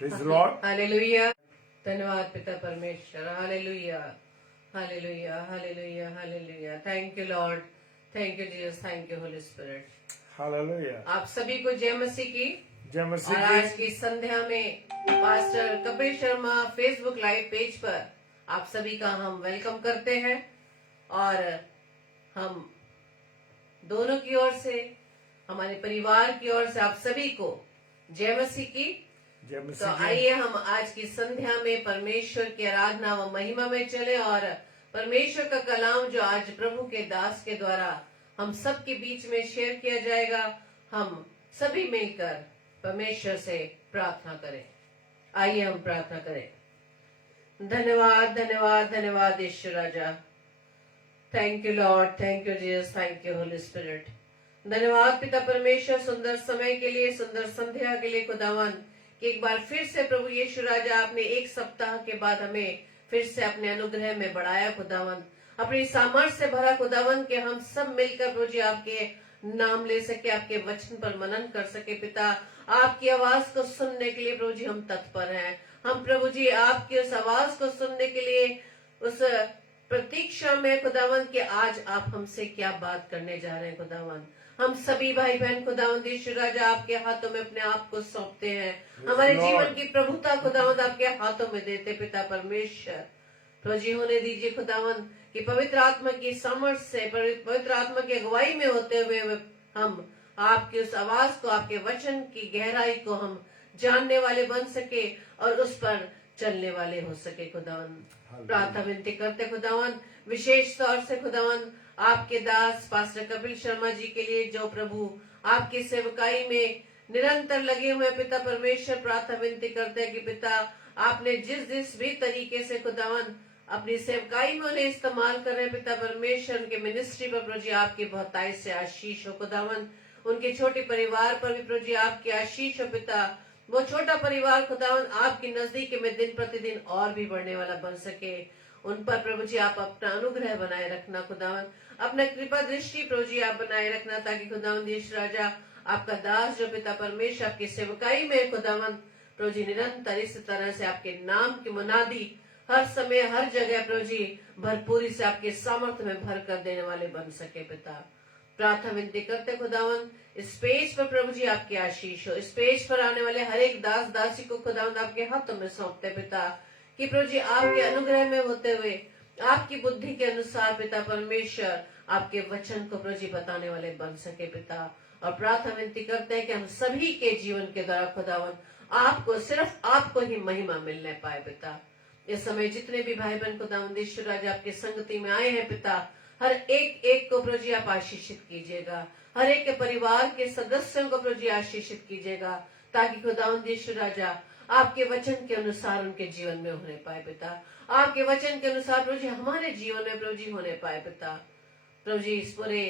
Praise the Lord. Hallelujah. धन्यवाद पिता परमेश्वर। Hallelujah, hallelujah, hallelujah, hallelujah. Thank you Lord, thank you Jesus, thank you holy spirit. Hallelujah. आप सभी को जय मसीह की। जय मसीह और की। आज की संध्या में pastor Kapil Sharma Facebook live page पर आप सभी का हम वेलकम करते हैं और हम दोनों की ओर से, हमारे परिवार की ओर से आप सभी को जय मसीह की। जय तो मसीह की। आइए हम आज की संध्या में परमेश्वर की आराधना व महिमा में चले और परमेश्वर का कलाम जो आज प्रभु के दास के द्वारा हम सब के बीच में शेयर किया जाएगा, हम सभी मिलकर परमेश्वर से प्रार्थना करें। आइए हम प्रार्थना करें। धन्यवाद, धन्यवाद, धन्यवाद ईश्वर राजा। Thank you Lord, thank you Jesus, thank you holy spirit. धन्यवाद पिता परमेश्वर, सुंदर समय के लिए, सुंदर संध्या के लिए खुदावन, कि एक बार फिर से प्रभु यीशु राजा आपने एक सप्ताह के बाद हमें फिर से अपने अनुग्रह में बढ़ाया खुदावन, अपनी सामर्थ्य से भरा खुदावन, कि हम सब मिलकर प्रभु जी आपके नाम ले सके, आपके वचन पर मनन कर सके। पिता आपकी आवाज को सुनने के लिए प्रभु जी हम तत्पर हैं। हम प्रभु जी आपकी उस आवाज को सुनने के लिए उस प्रतीक्षा में खुदावन कि आज आप हमसे क्या बात करने जा रहे हैं खुदावन। हम सभी भाई बहन खुदावन यीशु राजा आपके हाथों में अपने आप को सौंपते हैं। हमारे जीवन की प्रभुता खुदावन आपके हाथों में देते पिता परमेश्वर। प्रभु जी होने दीजिए खुदावन कि पवित्र आत्मा की सामर्थ्य से, पवित्र आत्मा की अगुवाई में होते हुए हम आपकी उस आवाज को, आपके वचन की गहराई को हम जानने वाले बन सके और उस पर चलने वाले हो सके खुदावन। प्रार्थना विनती करते खुदावन, विशेष तौर से खुदावन आपके दास पास्टर कपिल शर्मा जी के लिए जो प्रभु आपकी सेवकाई में निरंतर लगे हुए पिता परमेश्वर, प्रार्थना विनती करते हैं कि पिता आपने जिस भी तरीके से खुदावन अपनी सेवकाई में उन्हें इस्तेमाल कर रहे हैं पिता परमेश्वर, उनके मिनिस्ट्री पर प्रभु जी आपकी बहुतायत से आशीष हो खुदावन। उनके छोटे परिवार पर भी प्रभु जी आपकी आशीष हो पिता। वो छोटा परिवार खुदावन आपकी नजदीक में दिन प्रतिदिन और भी बढ़ने वाला बन सके। उन पर प्रभु जी आप अपना अनुग्रह बनाए रखना खुदावन, अपना कृपा दृष्टि प्रभु जी आप बनाए रखना, ताकि खुदावन देश राजा आपका दास जो पिता परमेश्वर आपकी सेवकाई में खुदावन प्रभु जी निरंतर इस तरह से आपके नाम की मुनादी हर समय हर जगह प्रभु जी भरपूरी से आपके सामर्थ्य में भर कर देने वाले बन सके पिता। प्रार्थना विनती करते खुदावन इस पेज पर प्रभु जी आपकी आशीष हो। इस पेज पर आने वाले हर एक दास दासी को खुदावन आपके हाथों में सौंपते पिता, कि प्रभु जी आपके अनुग्रह में होते हुए आपकी बुद्धि के अनुसार पिता परमेश्वर आपके वचन को प्रभु जी बताने वाले बन सके पिता। और प्रार्थना विनती करते हैं कि हम सभी के जीवन के द्वारा खुदावन आपको, सिर्फ आपको ही महिमा मिलने पाए पिता। इस समय जितने भी भाई बहन खुदावन ईश्वर राजा आपकी संगति में आए हैं पिता, हर एक एक को प्रभु जी आप आशीषित कीजिएगा, हर एक के परिवार के सदस्यों को प्रभु जी आशीषित कीजिएगा, ताकि खुदावन ईश्वर राजा आपके वचन के अनुसार उनके जीवन में होने पाए पिता। आपके वचन के अनुसार प्रभु जी हमारे जीवन में प्रभु जी होने पाए पिता। प्रभु जी इस पूरे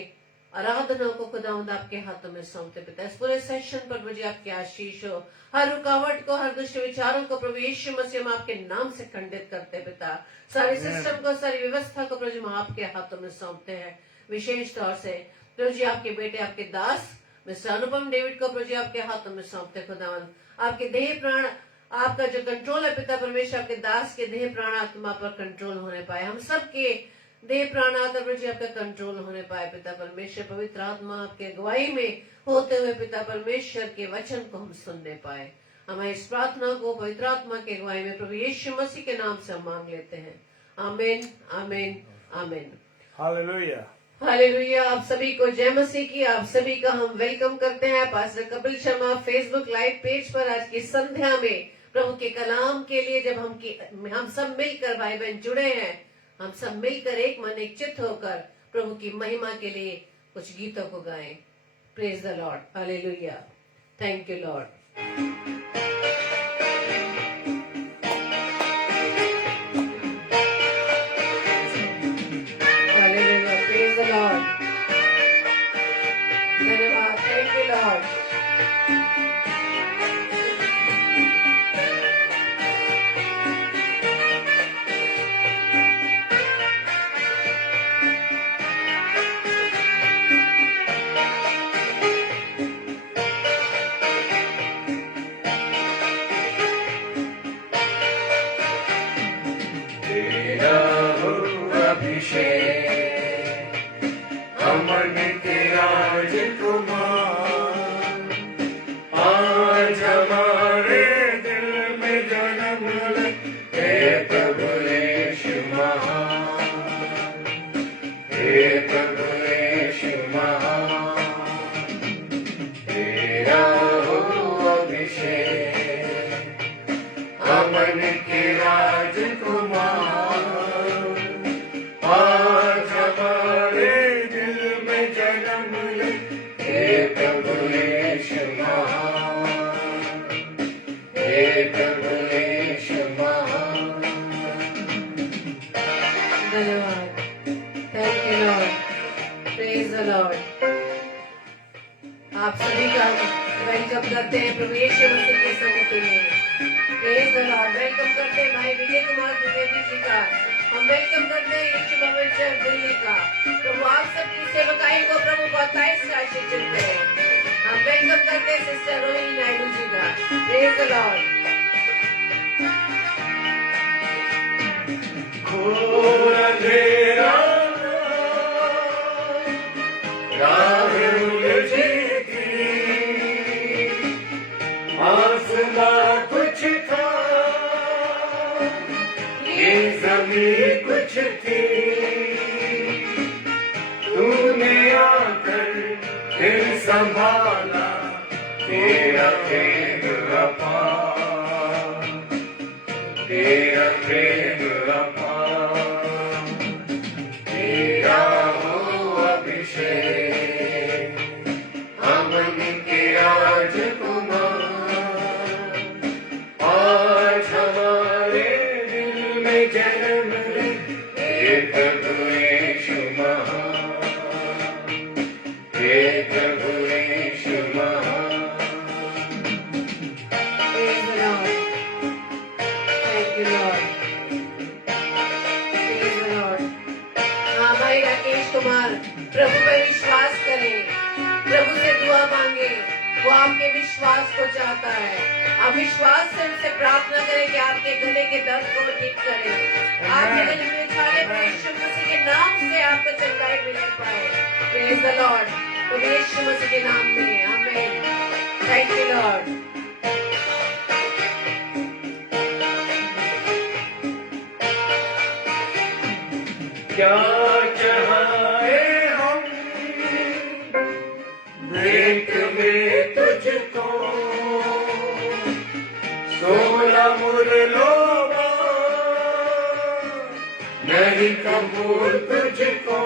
आराधना को खुदावंद आपके हाथों में सौंपते पिता। इस पूरे सेशन पर प्रभु जी आपकी आशीष हो। हर रुकावट को, हर दुष्ट विचारों को प्रभु यीशु मसीह हम आपके नाम से खंडित करते पिता। सारे सिस्टम को, सारी व्यवस्था को प्रभु जी हम आपके हाथों में सौंपते हैं। विशेष तौर से प्रभु जी आपके बेटे, आपके दास मिस्टर अनुपम डेविड को प्रभु जी आपके हाथों में सौंपते खुदावंद। आपके देह प्राण, आपका जो कंट्रोल है पिता परमेश्वर, आपके दास के देह प्राण आत्मा पर कंट्रोल होने पाए। हम सबके देह प्राण आत्मा प्रभु जी आपका कंट्रोल होने पाए पिता परमेश्वर। पवित्र आत्मा आपके अगुवाई में होते हुए पिता परमेश्वर के वचन को हम सुनने पाए। हमारी इस प्रार्थना को पवित्र आत्मा के अगुवाई में प्रभु यीशु मसीह के नाम से हम मांग लेते हैं। आमीन, आमीन, आमीन। Hallelujah, hallelujah. आप सभी को जय मसीह की। आप सभी का हम वेलकम करते हैं pastor Kapil Sharma Facebook live page पर। आज की संध्या में प्रभु के कलाम के लिए जब हम सब मिलकर भाई बहन जुड़े हैं, हम सब मिलकर एक मन एक चित्त होकर प्रभु की महिमा के लिए कुछ गीतों को गाएं। Praise the Lord, hallelujah. Thank you Lord. Hallelujah, praise the Lord. धन्यवाद, थैंक यू लॉर्ड। अभिषेक अमन के राजकुमार आज हमारे दिल में जन्म ले हे प्रभु यीशु महान हे प्रभु यीशु महान तेरा हो अभिषेक अमन के राजकुमार आज हमारे दिल में जन्म ले हे प्रभु यीशु महान हे प्रभु यीशु महान धन्यवाद। Thank you Lord, praise the Lord. आप सभी का वेलकम करते हैं प्रभु यीशु मसीह की संगति में। Praise the Lord. वेलकम करते हैं भाई विजय कुमार द्विवेदी जी का। हम वेलकम करते हैं यीशु भवन चर्च दिल्ली का। प्रभु आप सबकी सेवकाई को प्रभु बहुतायत से आशीषित करें। हम वेलकम करते हैं सिस्टर रोहिणी नायडू जी का। Praise the Lord. घोर अंधेरा राह उलझी थी आसमां कुछ था ये ज़मीं कुछ थी तूने आकर दिल संभाला तेरा प्रेम अपार तेरा प्रेम अपार तेरा हो अभिषेक अमन के राजकुमार आज हमारे दिल में जन्म ले हे प्रभु यीशु महान हे प्रभु यीशु महान Praise the Lord. Thank you, Lord. Praise the Lord. हाँ भाई राकेश कुमार, प्रभु पे विश्वास करें, प्रभु से दुआ मांगे, वो आपके विश्वास को चाहता है। आप विश्वास से उनसे प्रार्थना करें कि आपके गले के दर्द को ठीक करें। आपके गले में छाले यीशु मसीह के नाम से आपको चंगाई मिल पाए। Praise the Lord. प्रभु यीशु मसीह के नाम में आमीन। Thank you Lord. क्या चाहे हम देख में तुझको 16 मुरलों नहीं कबूल तुझको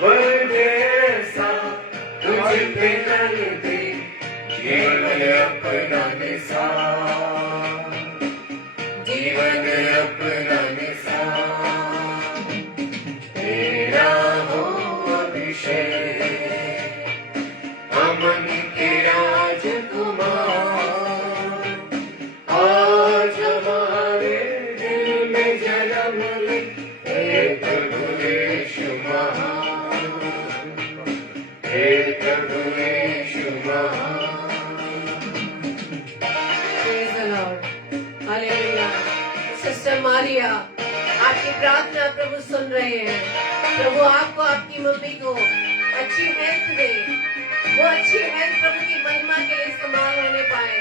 बड़े सा तुझ पे कर दे जीवन अपना निशान जीवन अपना निशान तेरा हो अभिषेक अमन के राजकुमार आज हमारे दिल में जन्म ले हे प्रभु यीशु महान हे प्रभु यीशु महान Praise the Lord. Hallelujah. Sister Maria, आपकी प्रार्थना प्रभु सुन रहे हैं। प्रभु आपको आपकी मम्मी को अच्छी हेल्थ दे। वो अच्छी हेल्थ प्रभु की महिमा के लिए इस्तेमाल होने पाए।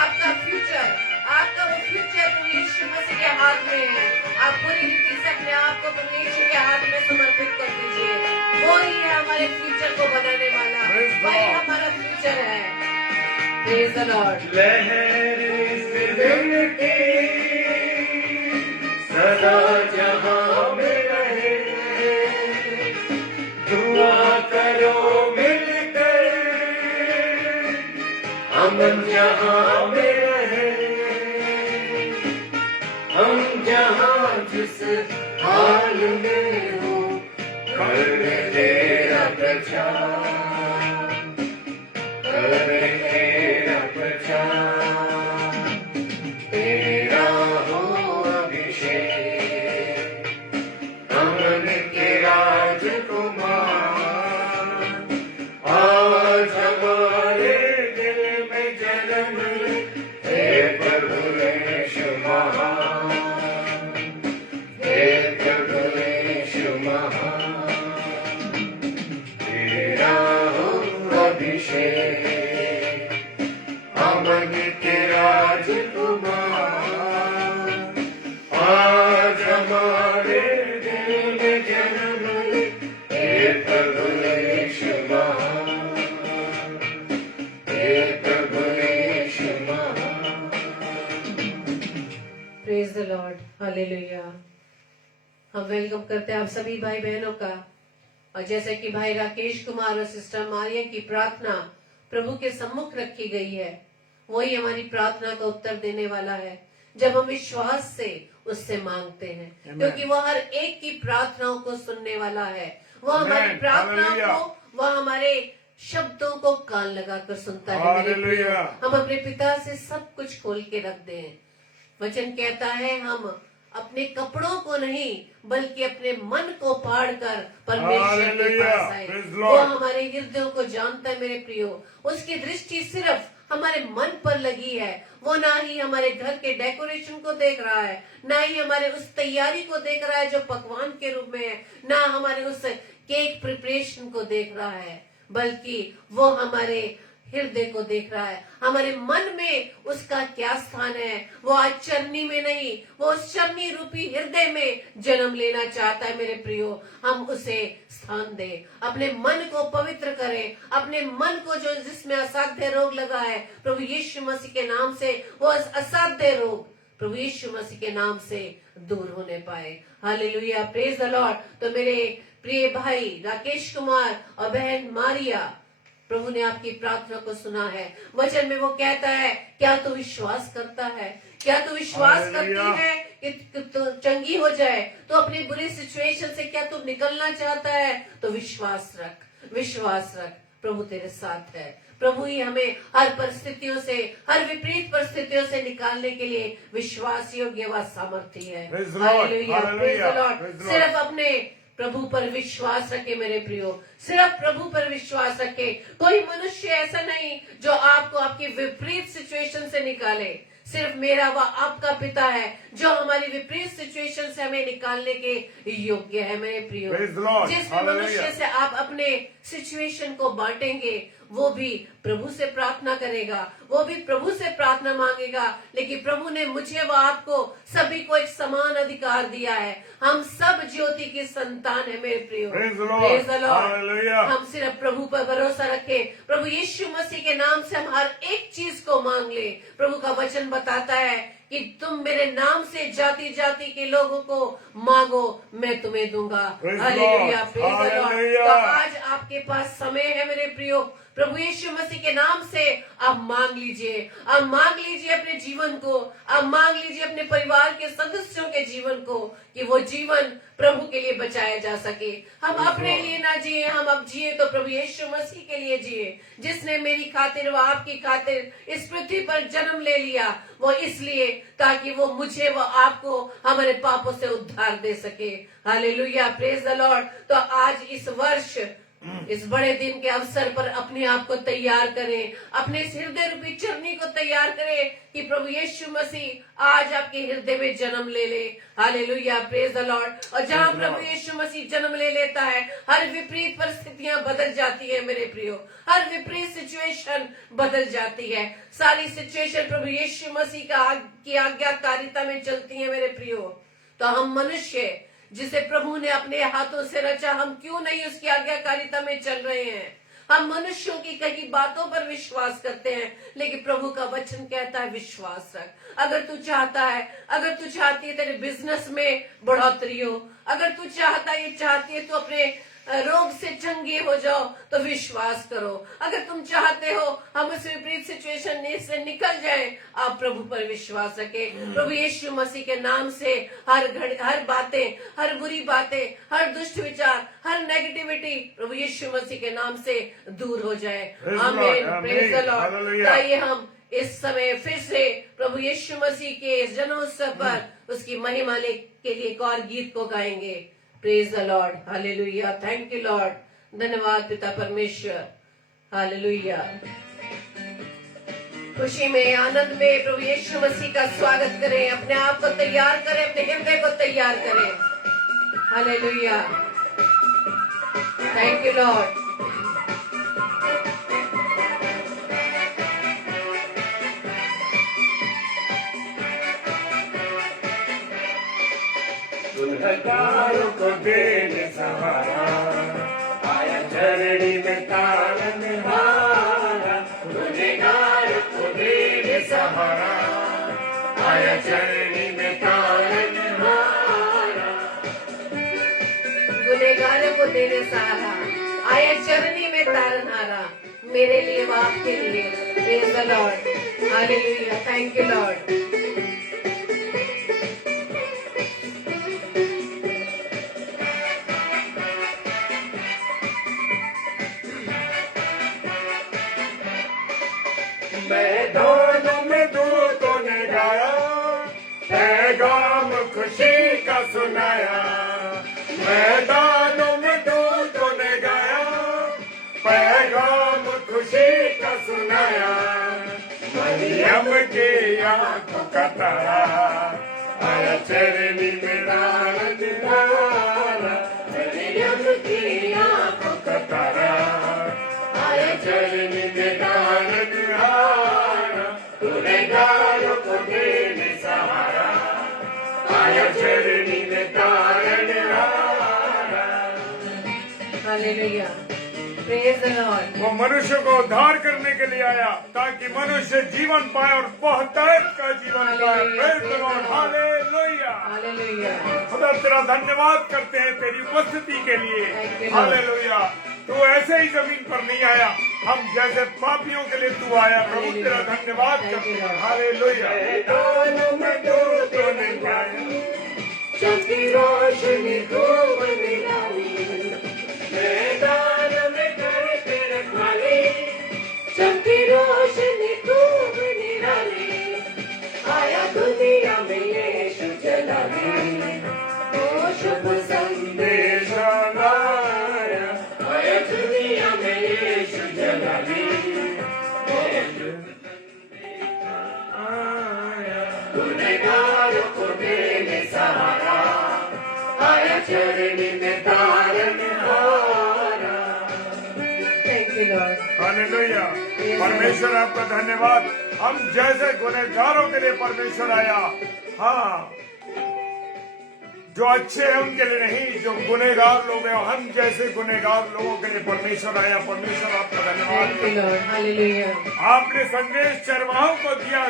आपका फ्यूचर, आपका वो फ्यूचर प्रभु यीशु मसीह के हाथ में है। आप पूरी रीति से अपने आप को प्रभु यीशु के हाथ में समर्पित कर दीजिए। वो ही है हमारे फ्यूचर को बनाने वाला, वही हमारा फ्यूचर है। Praise the Lord. लहर इस दिल की सदा जहां में रहे दुआ करो मिलकर अमन जहां में रहे हम जहां जिस हाल में हो कर तेरा प्रचार कर तेरा प्रचार तेरा हो अभिषेक अमन के राजकुमार आज हमारे दिल में जन्म ले हे प्रभु यीशु महान हे अमन के राजकुमार, आज हमारे दिल में जन्म ले, हे प्रभु यीशु महान, हे प्रभु यीशु महान। Praise the Lord, hallelujah. हम वेलकम करते हैं आप सभी भाई बहनों का। और जैसे कि भाई राकेश कुमार और सिस्टर मारिया की प्रार्थना प्रभु के सम्मुख रखी गई है, वही हमारी प्रार्थना का उत्तर देने वाला है जब हम विश्वास से उससे मांगते हैं, क्योंकि वह हर एक की प्रार्थनाओं को सुनने वाला है। वह हमारी Amen. प्रार्थनाओं Hallelujah. को, वह हमारे शब्दों को कान लगाकर सुनता है। मेरे प्रियो, Hallelujah. हम अपने पिता से सब कुछ खोल के रख दें। वचन कहता है हम अपने कपड़ों को नहीं बल्कि अपने मन को फाड़ कर परमेश्वर के Hallelujah. पास आए। Praise वो Lord. हमारे हृदयों को जानता है मेरे प्रियो। उसकी दृष्टि सिर्फ हमारे मन पर लगी है। वो ना ही हमारे घर के डेकोरेशन को देख रहा है, ना ही हमारे उस तैयारी को देख रहा है जो पकवान के रूप में है, ना हमारे उस केक प्रिपरेशन को देख रहा है, बल्कि वो हमारे हृदय को देख रहा है। हमारे मन में उसका क्या स्थान है। वो आज चरनी में नहीं, वो उस चरनी रूपी हृदय में जन्म लेना चाहता है। मेरे प्रियो, हम उसे स्थान दें, अपने मन को पवित्र करें, अपने मन को जो जिसमें असाध्य रोग लगा है, प्रभु यीशु मसीह के नाम से वो असाध्य रोग प्रभु यीशु मसीह के नाम से दूर होने पाए। Hallelujah, praise the Lord. तो मेरे प्रिय भाई राकेश कुमार और बहन मारिया, प्रभु ने आपकी प्रार्थना को सुना है। वचन में वो कहता है, क्या तू विश्वास करता है? क्या तू विश्वास करती है कि तू चंगी हो जाए? तो अपनी बुरी सिचुएशन से क्या तू निकलना चाहता है? तो विश्वास रख, विश्वास रख, प्रभु तेरे साथ है। प्रभु ही हमें हर परिस्थितियों से, हर विपरीत परिस्थितियों से निकालने के लिए विश्वास योग्य व सामर्थ्य है। Praise the Lord. Hallelujah, praise the Lord. Praise the Lord. सिर्फ अपने प्रभु पर विश्वास रखे मेरे प्रियो, सिर्फ प्रभु पर विश्वास रखे। कोई मनुष्य ऐसा नहीं जो आपको आपकी विपरीत सिचुएशन से निकाले। सिर्फ मेरा व आपका पिता है जो हमारी विपरीत सिचुएशन से हमें निकालने के योग्य है मेरे प्रियो। Praise the Lord. जिस भी Hallelujah. मनुष्य से आप अपने सिचुएशन को बांटेंगे, वो भी प्रभु से प्रार्थना करेगा, वो भी प्रभु से प्रार्थना मांगेगा। लेकिन प्रभु ने मुझे व आपको सभी को एक समान अधिकार दिया है। हम सब ज्योति की संतान है मेरे प्रियो। Praise the Lord. Praise the Lord. Hallelujah. हम सिर्फ प्रभु पर भरोसा रखें। प्रभु यीशु मसीह के नाम से हम हर एक चीज को मांग ले। प्रभु का वचन बताता है कि तुम मेरे नाम से जाति जाति के लोगों को मांगो, मैं तुम्हें दूंगा। Praise the hallelujah, Lord. Praise the Lord. Hallelujah. तो आज आपके पास समय है मेरे प्रियो। प्रभु यीशु मसीह के नाम से आप मांग लीजिए, आप मांग लीजिए अपने जीवन को, आप मांग लीजिए अपने परिवार के सदस्यों के जीवन को, कि वो जीवन प्रभु के लिए बचाया जा सके। हम अपने लिए ना जिए, हम अब जिए तो प्रभु यीशु मसीह के लिए जिए, जिसने मेरी खातिर व आपकी खातिर इस पृथ्वी पर जन्म ले लिया। वो इसलिए ताकि वो मुझे व आपको हमारे पापों से उद्धार दे सके। Hallelujah, praise the Lord. तो आज इस वर्ष इस बड़े दिन के अवसर पर अपने आप को तैयार करें, अपने इस हृदय रूपी चरनी को तैयार करें कि प्रभु यीशु मसीह आज आपके हृदय में जन्म ले ले। Hallelujah, praise the Lord. और जहाँ प्रभु यीशु मसीह जन्म ले लेता है, हर विपरीत परिस्थितियां बदल जाती है मेरे प्रियो, हर विपरीत सिचुएशन बदल जाती है। सारी सिचुएशन प्रभु यीशु मसीह की आज्ञाकारिता में चलती है मेरे प्रियो। तो हम मनुष्य जिसे प्रभु ने अपने हाथों से रचा, हम क्यों नहीं उसकी आज्ञाकारिता में चल रहे हैं? हम मनुष्यों की कही बातों पर विश्वास करते हैं, लेकिन प्रभु का वचन कहता है विश्वास रख। अगर तू चाहता है, अगर तू चाहती है तेरे बिजनेस में बढ़ोतरी हो, अगर तू चाहती है तू अपने रोग से चंगे हो जाओ, तो विश्वास करो। अगर तुम चाहते हो हम इस विपरीत सिचुएशन से निकल जाएं, आप प्रभु पर विश्वास रखें। प्रभु यीशु मसीह के नाम से हर बातें, हर बुरी बातें, हर दुष्ट विचार, हर नेगेटिविटी प्रभु यीशु मसीह के नाम से दूर हो जाए। आमीन, प्रेज द लॉर्ड। आइए हम इस समय फिर से प्रभु यीशु मसीह के जन्मोत्सव पर उसकी महिमा के लिए एक और गीत को गाएंगे। Praise the Lord, hallelujah, thank you Lord. धन्यवाद पिता परमेश्वर, हालेलुया। खुशी में, आनंद में प्रभु यीशु मसीह का स्वागत करें, अपने आप को तैयार करें, अपने हृदय को तैयार करें। Hallelujah, thank you Lord. बेकरारों को देने सहारा, आया चरणी में तारनहारा, गुनहगारों को देने सहारा, आया चरणी में तारनहारा, गुनहगारों को देने सहारा, आया चरनी में तारनहारा, मेरे लिए व आपके लिए। Praise the Lord, hallelujah, thank you Lord. मैदानों में दूतों ने गाया, पैगाम खुशी का सुनाया, मैदानों में दूतों ने गाया, पैगाम खुशी का सुनाया, मरियम की आंखों का तारा, आया चरनी में तारनहारा, मरियम की आंखों का तारा, आया चरनी में तारनहारा, गुनहगारों को देने सहारा, आया चरनी में तारनहारा। Hallelujah, praise the Lord. वो मनुष्य को उद्धार करने के लिए आया ताकि मनुष्य जीवन पाए और बहुतायत का जीवन पाए। Praise the Lord, hallelujah. Hallelujah, खुदा तेरा धन्यवाद करते हैं तेरी उपस्थिति के लिए। Thank you, Lord. हालेलुया। तू ऐसे ही जमीन पर नहीं आया, हम जैसे पापियों के लिए तू आया। प्रभु तेरा धन्यवाद Thank you, करते हैं। Lord. हालेलुया। मैदानों में दूतों ने गाया, चमकी रोशनी खूब निराली, मैदान में करते रखवाली, चमकी रोशनी खूब निराली, आया दुनिया में यीशु जलाली, ओ शुभ संदेश लाया, आया दुनिया में यीशु जलाली, गुनहगारों को देने सहारा, आया चरणी में तारनहारा। Thank you Lord. हालेलुया। परमेश्वर आपका धन्यवाद। हम जैसे गुनहगारों के लिए परमेश्वर आया। हाँ, जो अच्छे हैं उनके लिए नहीं, जो गुनहगार लोग हैं, हम जैसे गुनहगार लोगों के लिए परमेश्वर आया। परमेश्वर आपका धन्यवाद। Thank you Lord, hallelujah. आपने संदेश चरवाहों को दिया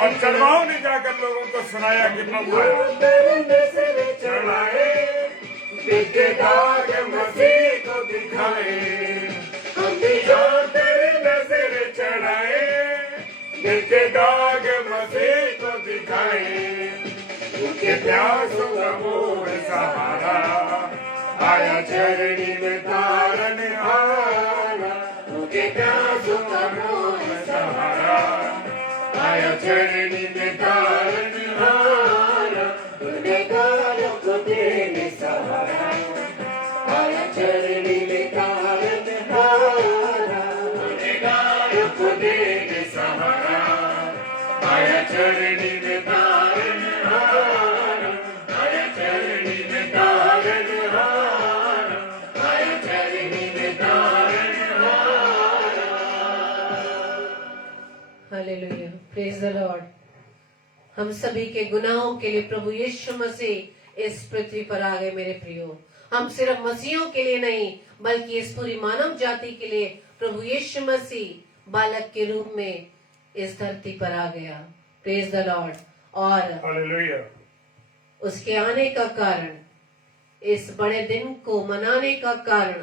और चरवाहों ने जाकर लोगों को सुनाया कि प्रभु आया। चढ़ाए बिके दाग मसीह को दिखाए, हम भी जो तेरे नजर चढ़ाए, बिके दाग मसीह को दिखाए, उनके प्यासों का मोह सहारा, आया चरणी में तारनहारा, उनके प्यासों का मोह सहारा, आया चरणी में तारनहारा, गुनहगारों को देने सहारा, आया चरणी में तारनहारा, गुनहगारों को देने सहारा, आया चरणी में तारनहारा, आया चरणी में तारनहारा, आया चरणी में तारनहारा। Hallelujah, praise the Lord. हम सभी के गुनाहों के लिए प्रभु यीशु मसीह इस पृथ्वी पर आ गए। मेरे प्रियो, हम सिर्फ मसीहों के लिए नहीं बल्कि इस पूरी मानव जाति के लिए प्रभु यीशु मसीह बालक के रूप में इस धरती पर आ गया। Praise the Lord. और हालेलुया। उसके आने का कारण, इस बड़े दिन को मनाने का कारण,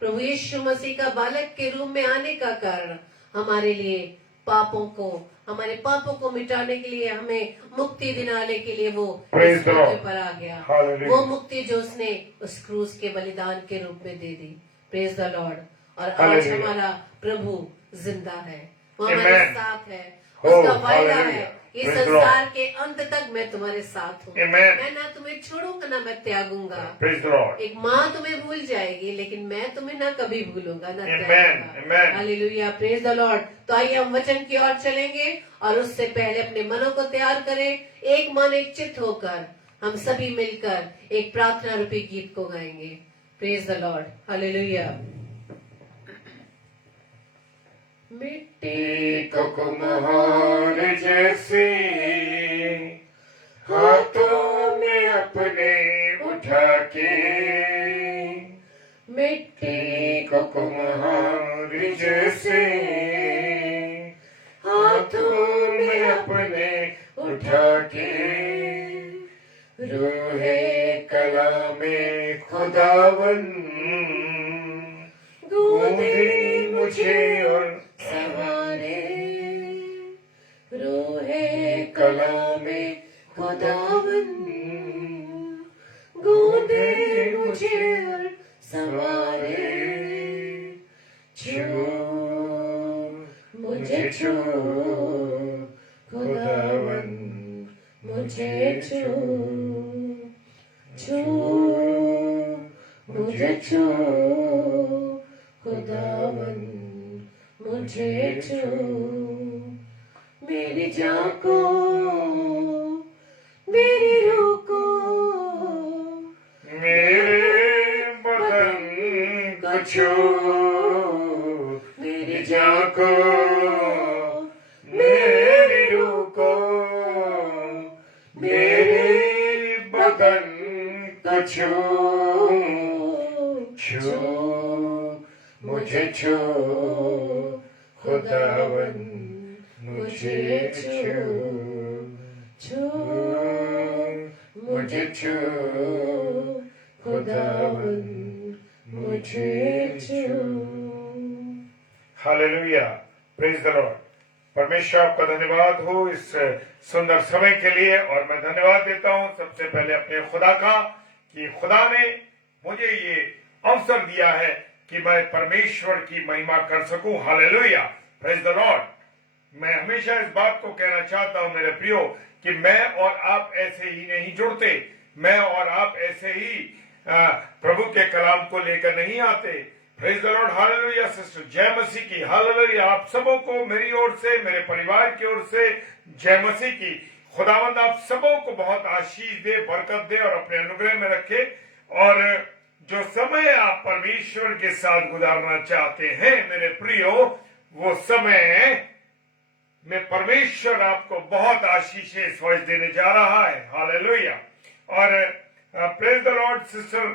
प्रभु यीशु मसीह का बालक के रूप में आने का कारण हमारे लिए हमारे पापों को मिटाने के लिए, हमें मुक्ति दिलाने के लिए वो इस पृथ्वी पर आ गया। वो मुक्ति जो उसने उस क्रूस के बलिदान के रूप में दे दी। Praise the Lord. और आज हमारा प्रभु जिंदा है, वो हमारे साथ है। उसका वायदा है, इस संसार के अंत तक मैं तुम्हारे साथ हूँ। मैं ना तुम्हें छोड़ूंगा ना मैं त्यागूंगा। एक माँ तुम्हें भूल जाएगी लेकिन मैं तुम्हें ना कभी भूलूंगा ना त्यागूंगा। Hallelujah, praise the Lord. तो आइए हम वचन की ओर चलेंगे और उससे पहले अपने मनों को तैयार करें। एक मन एक चित्त होकर हम सभी मिलकर एक प्रार्थना रूपी गीत को गाएंगे। Praise the Lord, hallelujah. मिट्टी को कुम्हार जैसे हाथों में अपने उठा के रूहे कला में खुदावन गूंदे मुझे और सवारे रूहे कला में खुदावन गूंदे मुझे और सवारे छू मुझे छू खुदावन मुझे छू छू मुझे छू खुदावन मुझे छू मेरी जान को मेरी रूह को मेरे बदन को छू मेरी जान को मेरी रूह को मेरे बदन को छू छू मुझे छू खुदावन मुझे छू छू मुझे छू खुदावन मुझे छू। Hallelujah, praise the Lord. परमेश्वर आपका धन्यवाद हो इस सुंदर समय के लिए। और मैं धन्यवाद देता हूं सबसे पहले अपने खुदा का कि खुदा ने मुझे ये अवसर दिया है कि मैं परमेश्वर की महिमा कर सकूं। Hallelujah, praise the Lord. मैं हमेशा इस बात को कहना चाहता हूं मेरे प्रियो कि मैं और आप ऐसे ही नहीं जुड़ते, मैं और आप ऐसे ही प्रभु के कलाम को लेकर नहीं आते। Praise the Lord, hallelujah. Sister जय मसीह की, हालेलुया। आप सबों को मेरी ओर से, मेरे परिवार की ओर से जय मसीह की। खुदावंद आप सबों को बहुत आशीष दे, बरकत दे और अपने अनुग्रह में रखे। और जो समय आप परमेश्वर के साथ गुजारना चाहते हैं मेरे प्रियो, वो समय में परमेश्वर आपको बहुत आशीषें स्वर्ग देने जा रहा है। हालेलुया। और praise the Lord sister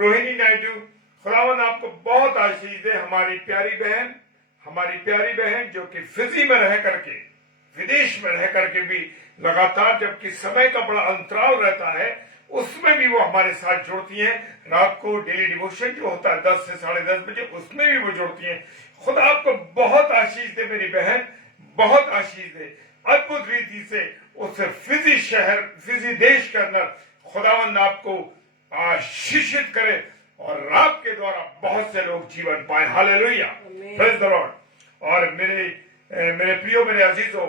Rohini Naidu, खुदावन आपको बहुत आशीष दे। हमारी प्यारी बहन जो कि फिजी में रह करके, विदेश में रह करके भी लगातार, जबकि समय का बड़ा अंतराल रहता है, उसमें भी वो हमारे साथ जुड़ती हैं। रात को डेली डिवोशन जो होता है 10 से 10:30 बजे, उसमें भी वो जुड़ती हैं। खुदा आपको बहुत आशीष दे मेरी बहन, बहुत आशीष दे। अद्भुत रीति से उस फिजी देश के अंदर खुदावंद आपको आशीषित करे और आपके द्वारा बहुत से लोग जीवन पाए। Hallelujah, praise the Lord. और मेरे प्रियो, मेरे अजीजों,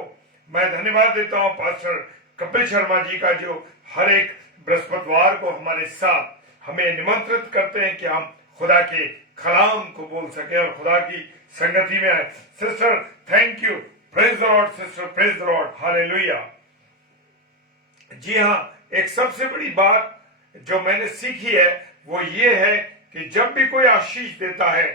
मैं धन्यवाद देता हूं पास्टर कपिल शर्मा जी का, जो हर एक बृहस्पतिवार को हमारे साथ हमें निमंत्रित करते हैं कि हम खुदा के कलाम को बोल सके और खुदा की संगति में आए। Sister thank you, praise the Lord sister, praise the Lord, hallelujah. जी हाँ, एक सबसे बड़ी बात जो मैंने सीखी है वो ये है कि जब भी कोई आशीष देता है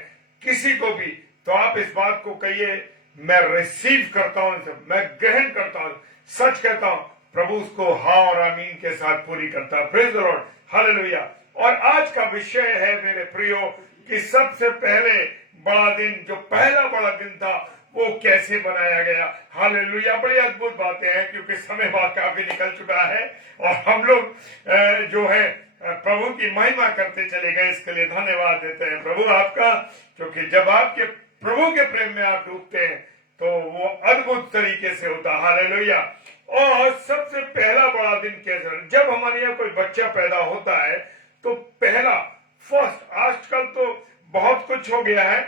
किसी को भी, तो आप इस बात को कहिए, मैं रिसीव करता हूं, मैं ग्रहण करता हूं। सच कहता हूं, प्रभु उसको हाँ और आमीन के साथ पूरी करता है। Praise the Lord, hallelujah. और आज का विषय है मेरे प्रियो कि सबसे पहले बड़ा दिन, जो पहला बड़ा दिन था, वो कैसे बनाया गया। हालेलुया। बड़ी अद्भुत बातें हैं क्योंकि समय बाद काफी निकल चुका है और हम लोग जो है प्रभु की महिमा करते चले गए। इसके लिए धन्यवाद देते हैं प्रभु आपका, क्योंकि जब आपके प्रभु के प्रेम में आप डूबते हैं तो वो अद्भुत तरीके से होता है। हालेलुया। और सबसे पहला बड़ा दिन कैसे, जब हमारे यहाँ कोई बच्चा पैदा होता है तो पहला फर्स्ट, आजकल तो बहुत कुछ हो गया है,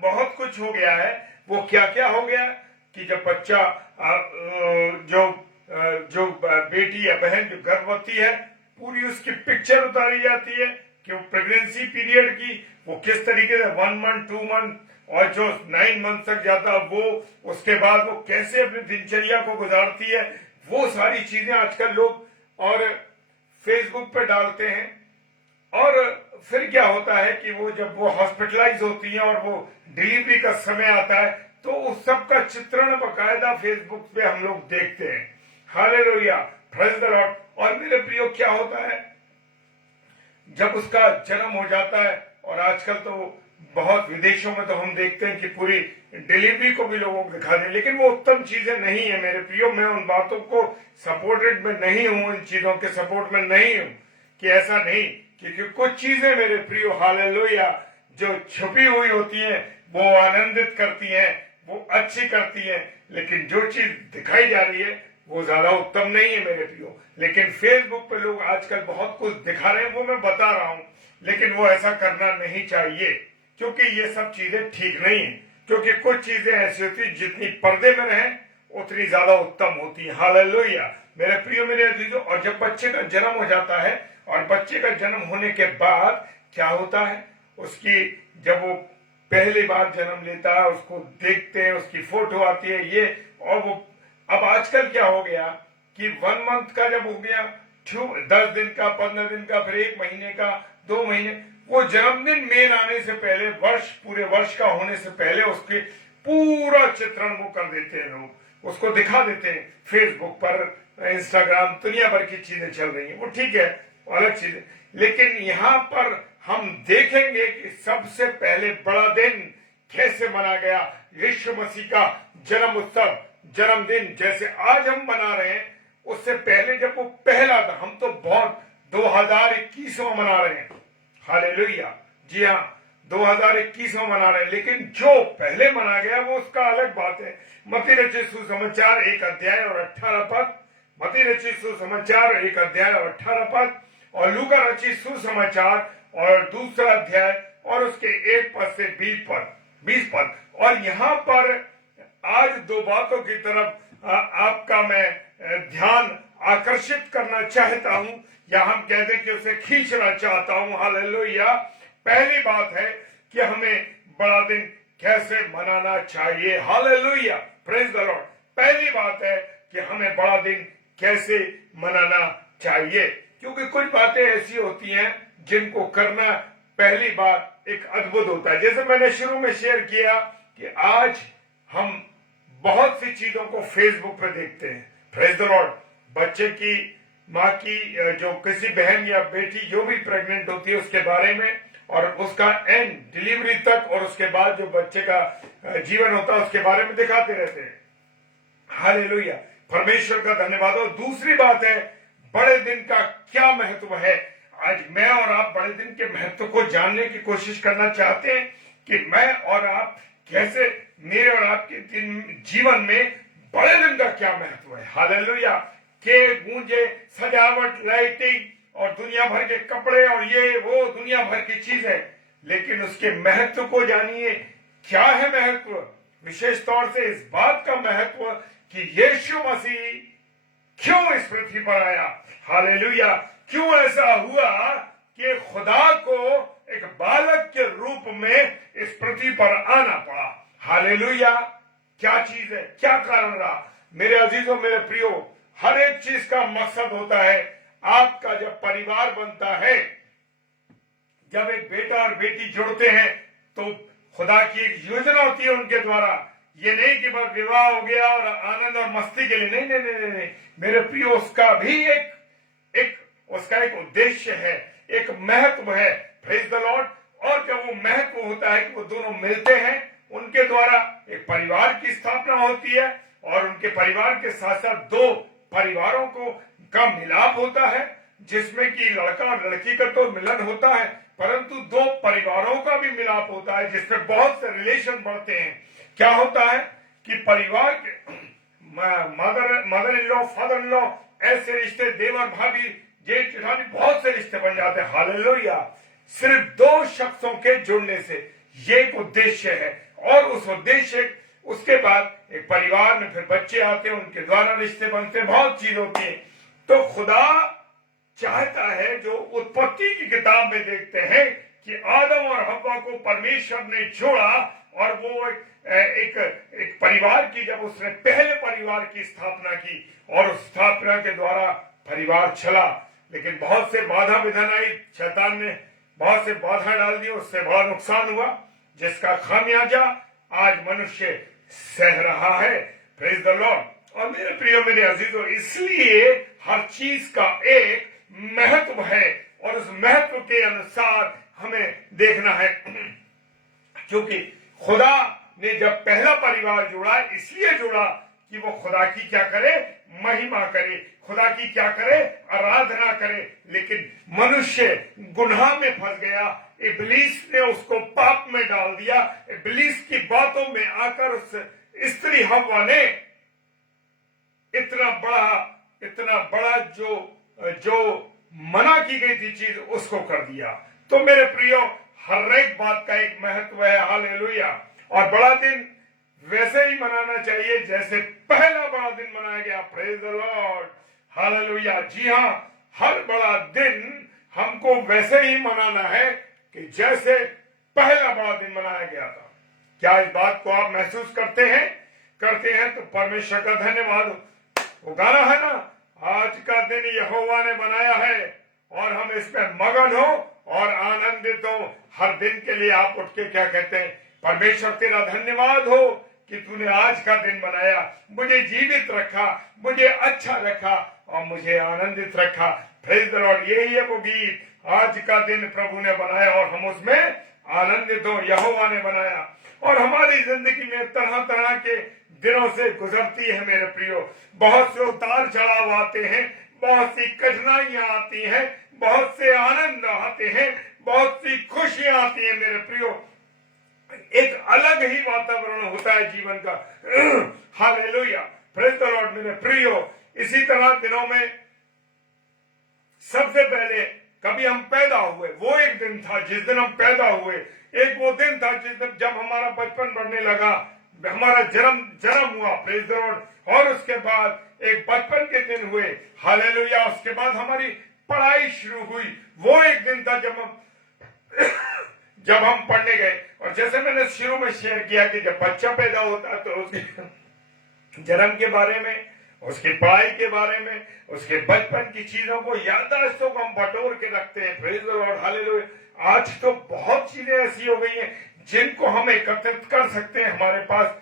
बहुत कुछ हो गया है। वो क्या क्या हो गया कि जब बच्चा जो बेटी या बहन जो गर्भवती है, पूरी उसकी पिक्चर उतारी जाती है कि वो प्रेगनेंसी पीरियड की वो किस तरीके से 1 मंथ 2 मंथ और जो 9 मंथ तक जाता है वो, उसके बाद वो कैसे अपनी दिनचर्या को गुजारती है, वो सारी चीजें आजकल लोग और फेसबुक पे डालते हैं। और फिर क्या होता है कि वो जब वो हॉस्पिटलाइज होती है और वो डिलीवरी का समय आता है तो उस सब का चित्रण बकायदा फेसबुक पे हम लोग देखते हैं। Hallelujah, praise the Lord. और मेरे प्रियो, क्या होता है जब उसका जन्म हो जाता है, और आजकल तो बहुत विदेशों में तो हम देखते हैं कि पूरी डिलीवरी को भी लोगों को दिखा दें, लेकिन वो उत्तम चीजें नहीं है मेरे प्रियो। मैं उन बातों को सपोर्टेड में नहीं हूं, इन चीजों के सपोर्ट में नहीं हूं कि ऐसा नहीं, क्योंकि कुछ चीजें मेरे प्रियो हालेलुया जो छुपी हुई होती हैं वो आनंदित करती हैं, वो अच्छी करती हैं, लेकिन जो चीज दिखाई जा रही है वो ज्यादा उत्तम नहीं है मेरे प्रियो। लेकिन फेसबुक पे लोग आजकल बहुत कुछ दिखा रहे हैं, वो मैं बता रहा हूं, लेकिन वो ऐसा करना नहीं चाहिए, क्योंकि ये सब चीजें ठीक नहीं है। क्योंकि कुछ चीजें ऐसी होती है जितनी पर्दे में रहें उतनी ज्यादा उत्तम होती है। हालेलुया मेरे प्रियो मेरे अजीजों। और जब बच्चे का जन्म हो जाता है, और बच्चे का जन्म होने के बाद क्या होता है, उसकी जब वो पहली बार जन्म लेता है, उसको देखते हैं, उसकी फोटो आती है ये, और वो अब आजकल क्या हो गया कि 1 मंथ का जब हो गया, 10 दिन का, 15 दिन का, फिर 1 महीने का, 2 महीने, वो जन्मदिन मेन आने से पहले, पूरे वर्ष का होने से पहले उसके पूरा चित्रण वो कर देते हैं, लोग उसको दिखा देते हैं फेसबुक पर, इंस्टाग्राम, दुनिया भर की चीजें चल रही हैं, वो ठीक है, अलग चीज है। लेकिन यहाँ पर हम देखेंगे कि सबसे पहले बड़ा दिन कैसे मना गया, यीशु मसीह का जन्म उत्सव, जन्मदिन जैसे आज हम मना रहे हैं, उससे पहले जब वो पहला था, हम तो बहुत 2021वां मना रहे हैं, हालेलुया, जी हाँ 2021वां मना रहे हैं, लेकिन जो पहले मना गया वो उसका अलग बात है। मत्ती रचित सुसमाचार 1 अध्याय और 18 पद, मत्ती रचित सुसमाचार 1 अध्याय और 18 पद, और लूका रचित सुसमाचार और 2 अध्याय और उसके 1 पद से 20 पद। और यहाँ पर आज 2 बातों की तरफ आपका मैं ध्यान आकर्षित करना चाहता हूं, या हम कहते हैं कि उसे खींचना चाहता हूं। हालेलुया। पहली बात है कि हमें बड़ा दिन कैसे मनाना चाहिए। Hallelujah, praise the Lord. पहली बात है कि हमें बड़ा दिन कैसे मनाना चाहिए, क्योंकि कुछ बातें ऐसी होती हैं जिनको करना पहली बार एक अद्भुत होता है। जैसे मैंने शुरू में शेयर किया कि आज हम बहुत सी चीजों को फेसबुक पे देखते हैं, प्रेज द लॉर्ड। बच्चे की माँ की, जो किसी बहन या बेटी जो भी प्रेग्नेंट होती है उसके बारे में, और उसका एंड डिलीवरी तक, और उसके बाद जो बच्चे का जीवन होता है उसके बारे में दिखाते रहते हैं। हालेलुया, परमेश्वर का धन्यवाद हो। दूसरी बात है, बड़े दिन का क्या महत्व है। आज मैं और आप बड़े दिन के महत्व को जानने की कोशिश करना चाहते हैं कि मैं और आप कैसे, मेरे और आपके जीवन में बड़े दिन का क्या महत्व है। हालेलुया, के गूंजे, सजावट, लाइटिंग और दुनिया भर के कपड़े और ये वो दुनिया भर की चीजें, लेकिन उसके महत्व को जानिए। क्या है महत्व? विशेष तौर से इस बात का महत्व कि यीशु मसीह क्यों इस पृथ्वी पर आया। हालेलुया, क्यों ऐसा हुआ कि खुदा को एक बालक के रूप में इस पृथ्वी पर आना पड़ा। हालेलुया, क्या चीज है, क्या कारण रहा। मेरे अजीजों, मेरे प्रियो, हर एक चीज का मकसद होता है। आपका जब परिवार बनता है, जब एक बेटा और बेटी जुड़ते हैं, तो खुदा की एक योजना होती है उनके द्वारा। ये नहीं कि बस विवाह हो गया और आनंद और मस्ती के लिए, नहीं नहीं नहीं नहीं, मेरे प्रियो, उसका भी उसका एक उद्देश्य है, एक महत्व है। Praise the Lord. और जब वो महत्व होता है कि वो दोनों मिलते हैं, उनके द्वारा एक परिवार की स्थापना होती है, और उनके परिवार के साथ साथ 2 परिवारों का मिलाप होता है, जिसमें कि लड़का और लड़की का तो मिलन होता है, परंतु 2 परिवारों का भी मिलाप होता है, जिसमें बहुत से रिलेशन बढ़ते हैं। क्या होता है कि परिवार के mother in law, father in law, ऐसे रिश्ते, देवर भाभी, जेठ जेठानी, बहुत से रिश्ते बन जाते हैं। हालेलुया, सिर्फ 2 शख्सों के जुड़ने से ये एक उद्देश्य है, और उस उद्देश्य, उसके बाद एक परिवार में फिर बच्चे आते हैं, उनके द्वारा रिश्ते बनते हैं, बहुत चीज होती है। तो खुदा चाहता है, जो उत्पत्ति की किताब में देखते हैं कि आदम और हव्वा को परमेश्वर ने जोड़ा, और वो एक परिवार की, जब उसने पहले परिवार की स्थापना की, और उस स्थापना के द्वारा परिवार चला, लेकिन बहुत से बाधा विघ्न आई, शैतान ने बहुत से बाधा डाल दी, उससे बड़ा नुकसान हुआ, जिसका खामियाजा आज मनुष्य सह रहा है। Praise the Lord. और मेरे प्रिय, मेरे अजीजों, इसलिए हर चीज का एक महत्व है, और उस महत्व के अनुसार हमें देखना है। क्योंकि खुदा ने जब पहला परिवार जोड़ा इसलिए जोड़ा कि वो खुदा की क्या करे, महिमा करे, खुदा की क्या करे, आराधना करे। लेकिन मनुष्य गुनाह में फंस गया, इब्लीस ने उसको पाप में डाल दिया। इब्लीस की बातों में आकर उस स्त्री हव्वा ने इतना बड़ा जो मना की गई थी चीज उसको कर दिया। तो मेरे प्रियो, हर एक बात का एक महत्व है। हालेलुया। और बड़ा दिन वैसे ही मनाना चाहिए जैसे पहला बड़ा दिन मनाया गया। Praise the Lord. हालेलुया। जी हाँ, हर बड़ा दिन हमको वैसे ही मनाना है कि जैसे पहला बड़ा दिन मनाया गया था। क्या इस बात को आप महसूस करते हैं? तो परमेश्वर का धन्यवाद हो। वो गाना है ना, आज का दिन यहोवा ने बनाया है और हम इसमें मगन हो और आनंदित हो। हर दिन के लिए आप उठ के क्या कहते हैं, परमेश्वर तेरा धन्यवाद हो कि तूने आज का दिन बनाया, मुझे जीवित रखा, मुझे अच्छा रखा और मुझे आनंदित रखा। Praise the Lord. यही है वो गीत, आज का दिन प्रभु ने बनाया और हम उसमें आनंदित हो। यहोवा ने बनाया। और हमारी जिंदगी में तरह तरह के दिनों से गुजरती है मेरे प्रियो। बहुत से उतार चढ़ाव आते हैं, बहुत सी कठिनाइयां आती हैं, बहुत से आनंद आते हैं, बहुत सी खुशियां आती हैं मेरे प्रियो। एक अलग ही वातावरण होता है जीवन का। हालेलुया। प्रेज द लॉर्ड मेरे प्रियो। इसी तरह दिनों में सबसे पहले कभी हम पैदा हुए, वो एक दिन था जिस दिन हम पैदा हुए। एक वो दिन था जिस दिन जब हमारा बचपन बढ़ने लगा, हमारा जन्म हुआ। Praise the Lord. और उसके बाद एक बचपन के दिन हुए। हालेलुया। उसके बाद हमारी पढ़ाई शुरू हुई। वो एक दिन था जब हम पढ़ने गए। और जैसे मैंने शुरू में शेयर किया कि जब बच्चा पैदा होता है तो उसके जन्म के बारे में, उसकी पढ़ाई के बारे में, उसके बचपन की चीजों को, याददाश्तों को हम बटोर के रखते हैं। Praise the Lord. हालेलुया। आज तो बहुत चीजें ऐसी हो गई हैं जिनको हम एकत्रित कर सकते हैं। हमारे पास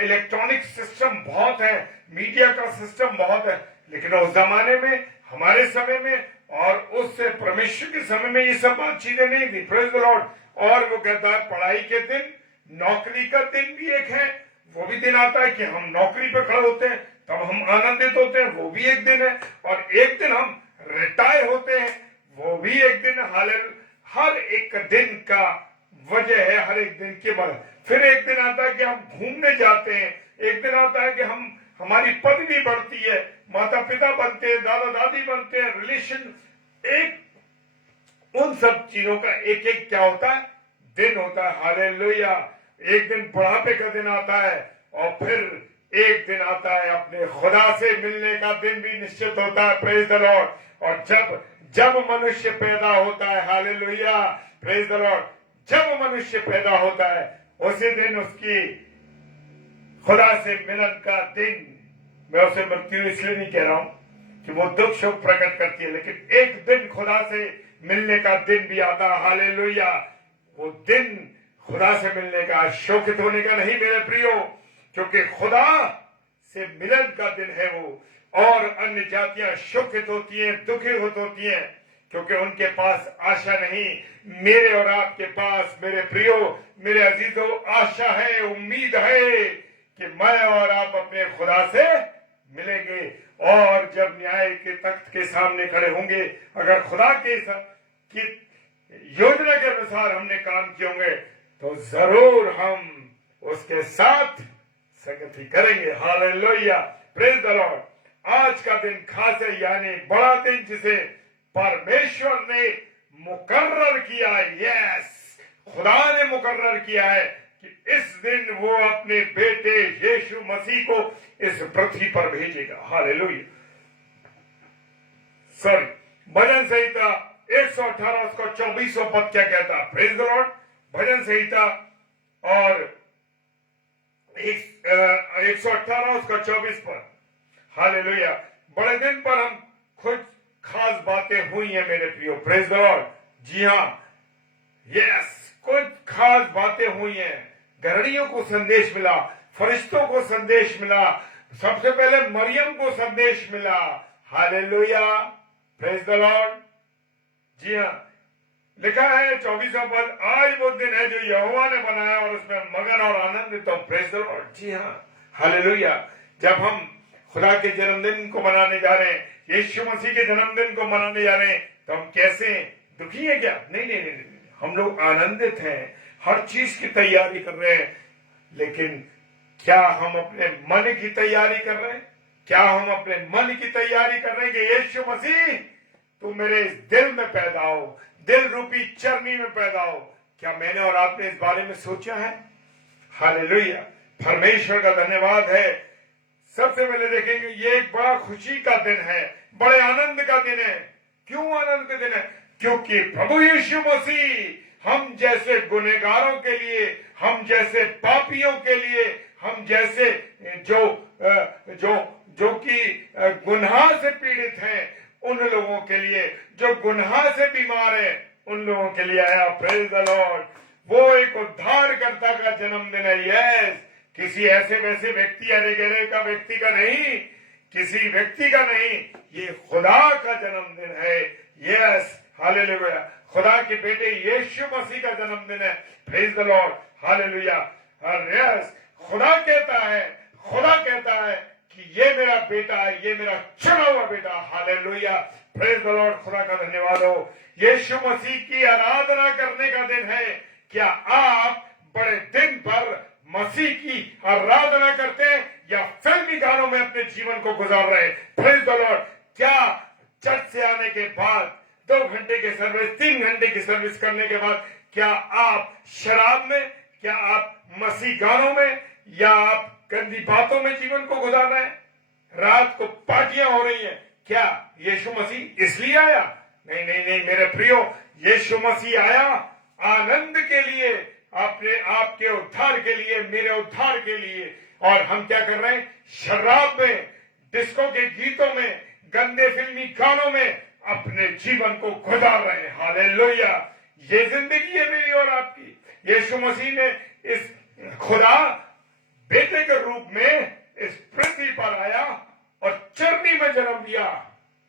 इलेक्ट्रॉनिक सिस्टम बहुत है, मीडिया का सिस्टम बहुत है। लेकिन उस जमाने में, हमारे समय में और उससे परमेश्वर के समय में ये सब बात चीजें नहीं थी। Praise the Lord. और वो कहता है पढ़ाई के दिन, नौकरी का दिन भी एक है। वो भी दिन आता है कि हम नौकरी पे खड़े होते हैं, तब हम आनंदित होते हैं, वो भी एक दिन है। और एक दिन हम रिटायर होते हैं, वो भी एक दिन। हालेलुया। हर एक दिन का वजह है, हर एक दिन के बाद। फिर एक दिन आता है कि हम घूमने जाते हैं। एक दिन आता है कि हमारी पदवी बढ़ती है, माता पिता बनते हैं, दादा दादी बनते हैं, रिलेशन। एक उन सब चीजों का एक एक क्या होता है, दिन होता है। हालेलुया। एक दिन बुढ़ापे का दिन आता है और फिर एक दिन आता है अपने खुदा से मिलने का दिन भी निश्चित होता है। Praise the Lord. और जब मनुष्य पैदा होता है, हालेलुया, प्रेज द लॉर्ड, जब मनुष्य पैदा होता है उसी दिन उसकी खुदा से मिलन का दिन। मैं उसे मृत्यु इसलिए नहीं कह रहा हूं कि वो दुख शोक प्रकट करती है, लेकिन एक दिन खुदा से मिलने का दिन भी आता है। हालेलुया। वो दिन खुदा से मिलने का, शोकित होने का नहीं मेरे प्रियो, क्योंकि खुदा से मिलन का दिन है वो। और अन्य जातियां शोकित होती हैं, दुखी होती हैं, क्योंकि उनके पास आशा नहीं। मेरे और आपके पास मेरे प्रियो, मेरे अजीजों, आशा है, उम्मीद है कि मैं और आप अपने खुदा से मिलेंगे। और जब न्याय के तख्त के सामने खड़े होंगे, अगर खुदा की योजना के अनुसार हमने काम किए होंगे तो जरूर हम उसके साथ संगति करेंगे। हालेलुया। Praise the Lord. आज का दिन खास है, यानी बड़ा दिन जिसे परमेश्वर ने मुकर्रर किया है। यस, खुदा ने मुकर्रर किया है कि इस दिन वो अपने बेटे यीशु मसीह को इस पृथ्वी पर भेजेगा। हालेलुया। सॉरी, भजन संहिता 118 उसका 24वां पद क्या कहता है? Praise the Lord. भजन संहिता और 118 उसका 24 पद। हालेलुया। बड़े दिन पर हम कुछ खास बातें हुई हैं मेरे प्रियो। Praise the Lord. जी हाँ, यस, कुछ खास बातें हुई हैं। घरड़ियों को संदेश मिला, फरिश्तों को संदेश मिला, सबसे पहले मरियम को संदेश मिला। हालेलुया। Praise the Lord. जी हाँ, लिखा है 24वां पद, आज वो दिन है जो यहोवा ने बनाया और उसमें मगन और आनंदित हो। Praise the Lord. जी हाँ, हालेलुया। जब हम खुदा के जन्मदिन को मनाने जा रहे हैं, यीशु मसीह के जन्मदिन को मनाने जा रहे हैं, तो हम कैसे दुखी हैं क्या? नहीं नहीं नहीं, नहीं। हम लोग आनंदित हैं, हर चीज की तैयारी कर रहे हैं। लेकिन क्या हम अपने मन की तैयारी कर रहे हैं? क्या हम अपने मन की तैयारी कर रहे हैं कि यीशु मसीह तू मेरे इस दिल में पैदा हो, दिल रूपी चरनी में पैदा हो? क्या मैंने और आपने इस बारे में सोचा है? हालेलुया। परमेश्वर का धन्यवाद है। सबसे पहले देखेंगे, ये एक बड़ा खुशी का दिन है, बड़े आनंद का दिन है। क्यों आनंद का दिन है? क्योंकि प्रभु यीशु मसीह हम जैसे गुनहगारों के लिए, हम जैसे पापियों के लिए, हम जैसे जो जो जो कि गुनाह से पीड़ित हैं, उन लोगों के लिए, जो गुनाह से बीमार है, उन लोगों के लिए आया। Praise the Lord. वो एक उद्धारकर्ता का जन्मदिन है। यस, किसी ऐसे वैसे व्यक्ति अरे गहरे का व्यक्ति का नहीं, किसी व्यक्ति का नहीं, ये खुदा का जन्मदिन है। Yes, hallelujah. खुदा के बेटे यीशु मसीह का जन्मदिन है। Praise the Lord, hallelujah. Yes, खुदा कहता है कि ये मेरा बेटा है, ये मेरा चुना हुआ बेटा। Hallelujah, praise the Lord. खुदा का धन्यवाद हो। यीशु मसीह की आराधना करने का दिन है। क्या आप बड़े दिन पर मसीह की आराधना करते हैं या फिल्मी गानों में अपने जीवन को गुजार रहे हैं? Praise the Lord. क्या चर्च से आने के बाद 2 घंटे की सर्विस, 3 घंटे की सर्विस करने के बाद क्या आप शराब में, क्या आप मसीह गानों में, या आप गंदी बातों में जीवन को गुजार रहे हैं? रात को पार्टियां हो रही हैं। क्या यीशु मसीह इसलिए आया? नहीं नहीं नहीं मेरे प्रियो, यीशु मसीह आया आनंद के लिए, अपने आपके उद्धार के लिए, मेरे उद्धार के लिए। और हम क्या कर रहे हैं? शराब में, डिस्को के गीतों में, गंदे फिल्मी गानों में अपने जीवन को गुजार रहे हैं। हालेलुया। ये जिंदगी है मेरी और आपकी। यीशु मसीह ने इस खुदा बेटे के रूप में इस पृथ्वी पर आया और चरनी में जन्म लिया,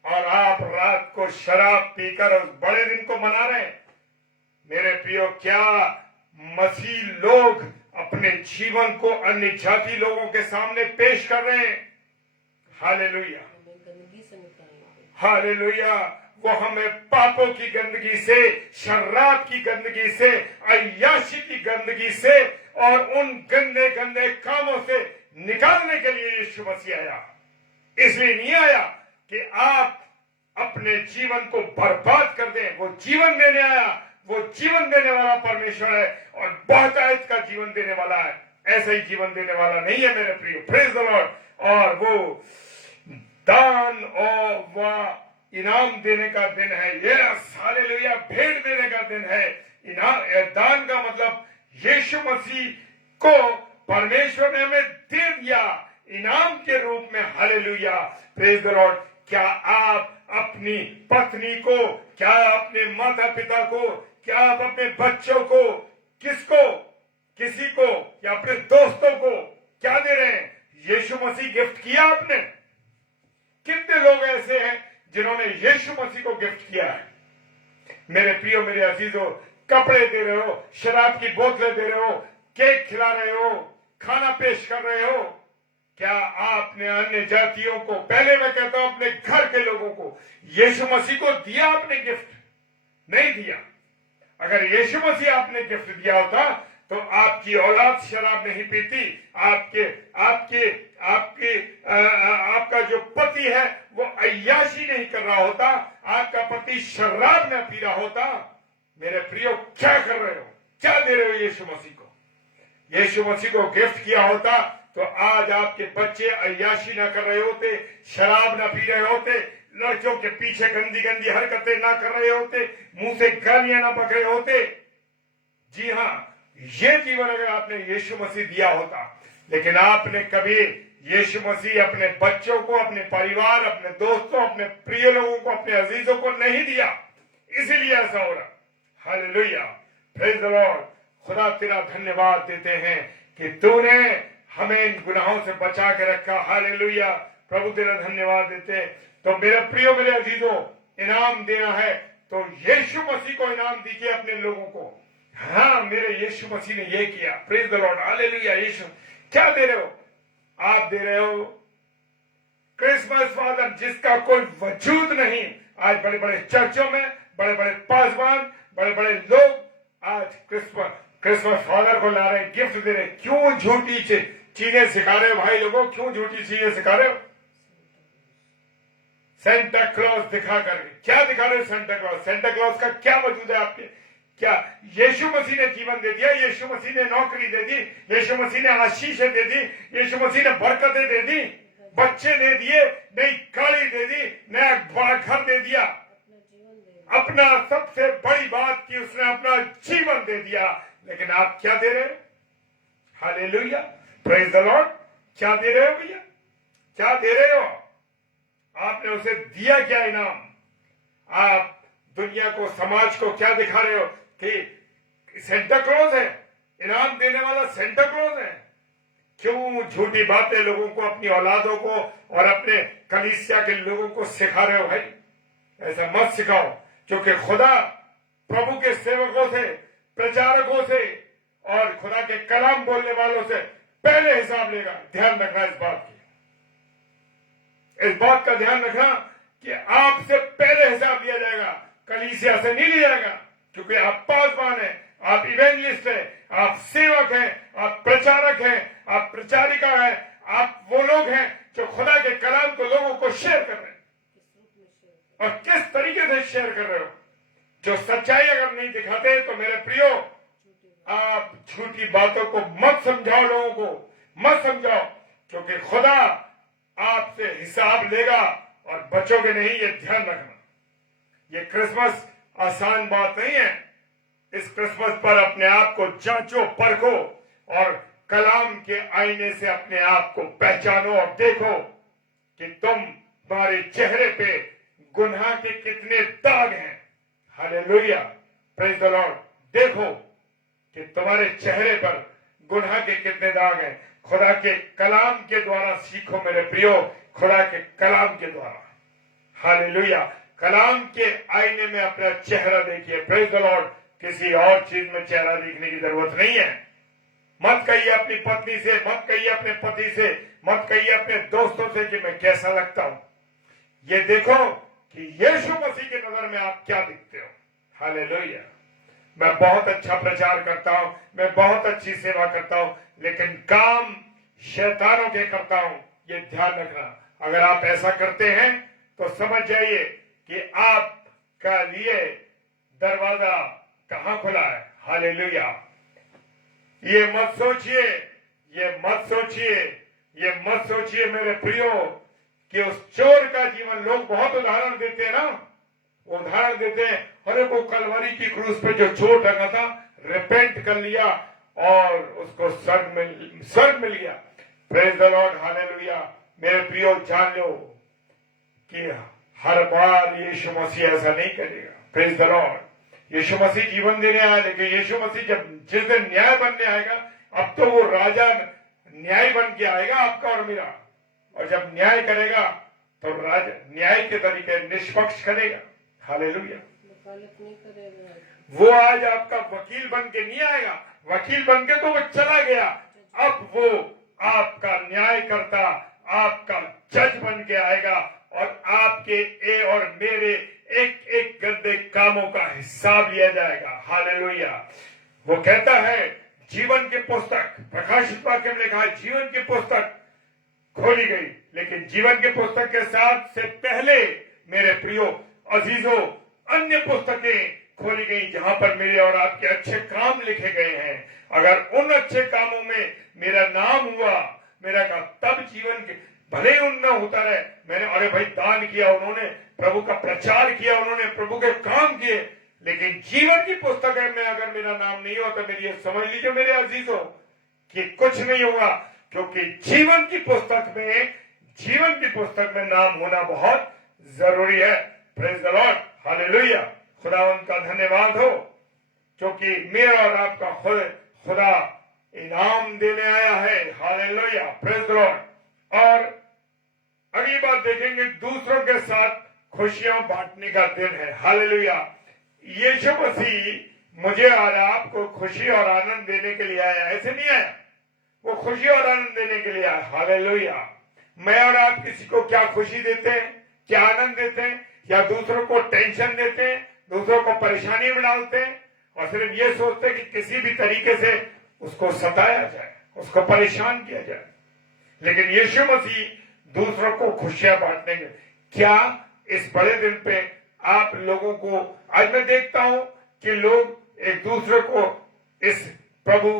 और आप रात को शराब पीकर उस बड़े दिन को मना रहे हैं। मेरे प्रियो, क्या मसीह लोग अपने जीवन को अन्य जाति लोगों के सामने पेश कर रहे हैं? Hallelujah, hallelujah. वो हमें पापों की गंदगी से, शराब की गंदगी से, अय्याशी की गंदगी से और उन गंदे गंदे कामों से निकालने के लिए यीशु मसीह आया। इसलिए नहीं आया कि आप अपने जीवन को बर्बाद कर दें। वो जीवन देने आया। वो जीवन देने वाला परमेश्वर है और बहुतायत का जीवन देने वाला है। ऐसा ही जीवन देने वाला नहीं है मेरे प्रिय। Praise the Lord. और वो दान और वह इनाम देने का दिन है। ये हालेलुया, भेंट देने का दिन है। इनाम, दान का मतलब यीशु मसीह को परमेश्वर ने हमें दे दिया इनाम के रूप में। Hallelujah, praise the Lord. क्या आप अपनी पत्नी को, क्या अपने माता पिता को, क्या आप अपने बच्चों को, किसको, किसी को, या अपने दोस्तों को क्या दे रहे हैं? यीशु मसीह गिफ्ट किया आपने? कितने लोग ऐसे हैं जिन्होंने यीशु मसीह को गिफ्ट किया है? मेरे प्रियो, मेरे अजीजों, कपड़े दे रहे हो, शराब की बोतलें दे रहे हो, केक खिला रहे हो, खाना पेश कर रहे हो। क्या आपने अन्य जातियों को, पहले मैं कहता हूं अपने घर के लोगों को, यीशु मसीह को दिया आपने गिफ्ट? नहीं दिया। अगर यीशु मसीह आपने गिफ्ट दिया होता तो आपकी औलाद शराब नहीं पीती, आपके आपके आपके आपका जो पति है वो अय्याशी नहीं कर रहा होता, आपका पति शराब न पी रहा होता। मेरे प्रियो, क्या कर रहे हो? क्या दे रहे हो यीशु मसीह को? यीशु मसीह को गिफ्ट किया होता तो आज आपके बच्चे अय्याशी ना कर रहे होते, शराब ना पी रहे होते, लड़कियों के पीछे गंदी गंदी हरकतें ना कर रहे होते, मुंह से गालियां ना पकड़े होते। जी हाँ, ये जीवन अगर आपने यीशु मसीह दिया होता। लेकिन आपने कभी यीशु मसीह अपने बच्चों को, अपने परिवार, अपने दोस्तों, अपने प्रिय लोगों को, अपने अजीजों को नहीं दिया, इसीलिए ऐसा हो रहा। Hallelujah, praise the Lord. खुदा तेरा धन्यवाद देते हैं कि तूने हमें इन गुनाहों से बचा के रखा। हालेलुया, प्रभु तेरा धन्यवाद देते। तो मेरे प्रियो, मेरे अजीजों, इनाम देना है तो यीशु मसीह को इनाम दीजिए अपने लोगों को। हाँ, मेरे यीशु मसीह ने ये किया, प्रेज द लॉर्ड, हालेलुया। यीशु क्या दे रहे हो? आप दे रहे हो क्रिसमस फादर जिसका कोई वजूद नहीं। आज बड़े बड़े चर्चों में बड़े बड़े पासवान, बड़े बड़े लोग आज क्रिसमस फादर को ला रहे, गिफ्ट दे रहे। क्यों झूठी चीजें सिखा रहे हो भाई लोगों? क्यों झूठी चीजें सिखा रहे हो? सेंटा क्लॉज दिखा करके क्या दिखा रहे हो? सेंटा क्लॉज का क्या वजूद है आपके? क्या यीशु मसीह ने जीवन दे दिया? यीशु मसीह ने नौकरी दे दी? यीशु मसीह ने आशीषें दे दी? यीशु मसीह ने बरकतें दे दी? बच्चे दे दिए, नई गाड़ी दे दी, नया बड़ा घर दे दिया। अपना सबसे बड़ी बात की उसने अपना जीवन दे दिया। लेकिन आप क्या दे रहे हो? Hallelujah, praise the Lord. क्या दे रहे हो भैया? क्या दे रहे हो? आपने उसे दिया क्या इनाम? आप दुनिया को, समाज को क्या दिखा रहे हो कि सेंटा क्लॉज है, इनाम देने वाला सेंटा क्लॉज है? क्यों झूठी बातें लोगों को, अपनी औलादों को और अपने कलीसिया के लोगों को सिखा रहे हो भाई? ऐसा मत सिखाओ, क्योंकि खुदा प्रभु के सेवकों से, प्रचारकों से और खुदा के कलाम बोलने वालों से पहले हिसाब लेगा। ध्यान रखना इस बात की, इस बात का ध्यान रखना कि आपसे पहले हिसाब लिया जाएगा, कलीसिया से नहीं लिया जाएगा। क्योंकि आप पासवान हैं, आप इवेंजलिस्ट हैं, आप सेवक हैं, आप प्रचारक हैं, आप प्रचारिका हैं, आप वो लोग हैं जो खुदा के कलाम को लोगों को शेयर कर रहे हैं। और किस तरीके से शेयर कर रहे हो? जो सच्चाई अगर नहीं दिखाते तो मेरे प्रियो, आप झूठी बातों को मत समझाओ, लोगों को मत समझाओ, क्योंकि खुदा आपसे हिसाब लेगा और बचोगे नहीं। ये ध्यान रखना। ये क्रिसमस आसान बात नहीं है। इस क्रिसमस पर अपने आप को जांचो, परखो और कलाम के आईने से अपने आप को पहचानो और देखो कि तुम्हारे चेहरे पे गुनाह के कितने दाग हैं। Hallelujah, praise the Lord. देखो कि तुम्हारे चेहरे पर गुनाह के कितने दाग हैं। खुदा के कलाम के द्वारा सीखो मेरे प्रियो, खुदा के कलाम के द्वारा। हालेलुया, कलाम के आईने में अपना चेहरा देखिए। Praise the Lord. किसी और चीज में चेहरा देखने की जरूरत नहीं है। मत कहिए अपनी पत्नी से, मत कहिए अपने पति से, मत कहिए अपने दोस्तों से कि मैं कैसा लगता हूं। ये देखो कि यीशु मसीह की नजर में आप क्या दिखते हो। हालेलुया। मैं बहुत अच्छा प्रचार करता हूं, मैं बहुत अच्छी सेवा करता हूं, लेकिन काम शैतानों के करता हूं। ये ध्यान रखना। अगर आप ऐसा करते हैं तो समझ जाइए कि आपका लिए दरवाजा कहां खुला है। हालेलुया। ये मत सोचिए, ये मत सोचिए, ये मत सोचिए मेरे प्रियो कि उस चोर का जीवन, लोग बहुत उदाहरण देते हैं ना, उदाहरण देते हैं, अरे वो कलवरी की क्रूस पे जो चोर टंगा था, रिपेंट कर लिया और उसको स्वर्ग मिल गया। Praise the Lord, hallelujah. मेरे प्रियो जान लो कि हर बार यीशु मसीह ऐसा नहीं करेगा। Praise the Lord. यीशु मसीह जीवन देने आया, लेकिन यीशु मसीह जब जिस दिन न्याय बनने आएगा, अब तो वो राजा न्याय बन के आएगा आपका और मेरा, और जब न्याय करेगा तो राजा न्याय के तरीके निष्पक्ष करेगा। हालेलुया। वो आज आपका वकील बन के नहीं आएगा, वकील बन के तो वो चला गया। अब वो आपका न्याय करता, आपका जज बन के आएगा और आपके ए और मेरे एक एक गंदे कामों का हिसाब लिया जाएगा। हालेलुया। वो कहता है जीवन की पुस्तक, प्रकाशित वाक्य में लिखा है जीवन की पुस्तक खोली गई, लेकिन जीवन की पुस्तक के साथ से पहले मेरे प्रियो अजीजों अन्य पुस्तकें खोली गई, जहां पर मेरे और आपके अच्छे काम लिखे गए हैं। अगर उन अच्छे कामों में मेरा नाम हुआ, मेरा का तब जीवन के भले ही उनमें होता रहे, मैंने अरे भाई दान किया, उन्होंने प्रभु का प्रचार किया, उन्होंने प्रभु के काम किए, लेकिन जीवन की पुस्तक में अगर मेरा नाम नहीं हो तो मेरी समझ लीजिए मेरे अजीजों कि कुछ नहीं होगा। क्योंकि जीवन की पुस्तक में नाम होना बहुत जरूरी है। Praise the Lord, hallelujah. खुदावंद का धन्यवाद हो, क्योंकि मेरा और आपका खुदा इनाम देने आया है। Hallelujah, praise the Lord. और अगली बात देखेंगे, दूसरों के साथ खुशियां बांटने का दिन है। हालेलुया। यीशु मसीह मुझे और आपको खुशी और आनंद देने के लिए आया, ऐसे नहीं आया। वो खुशी और आनंद देने के लिए आया। हालेलुया। मैं और आप किसी को क्या खुशी देते हैं, क्या आनंद देते हैं, या दूसरों को टेंशन देते हैं, दूसरों को परेशानी में डालते हैं और सिर्फ ये सोचते हैं कि किसी भी तरीके से उसको सताया जाए, उसको परेशान किया जाए। लेकिन यीशु मसीह दूसरों को खुशियां बांटने के, क्या इस बड़े दिन पे आप लोगों को, आज मैं देखता हूं कि लोग एक दूसरे को इस प्रभु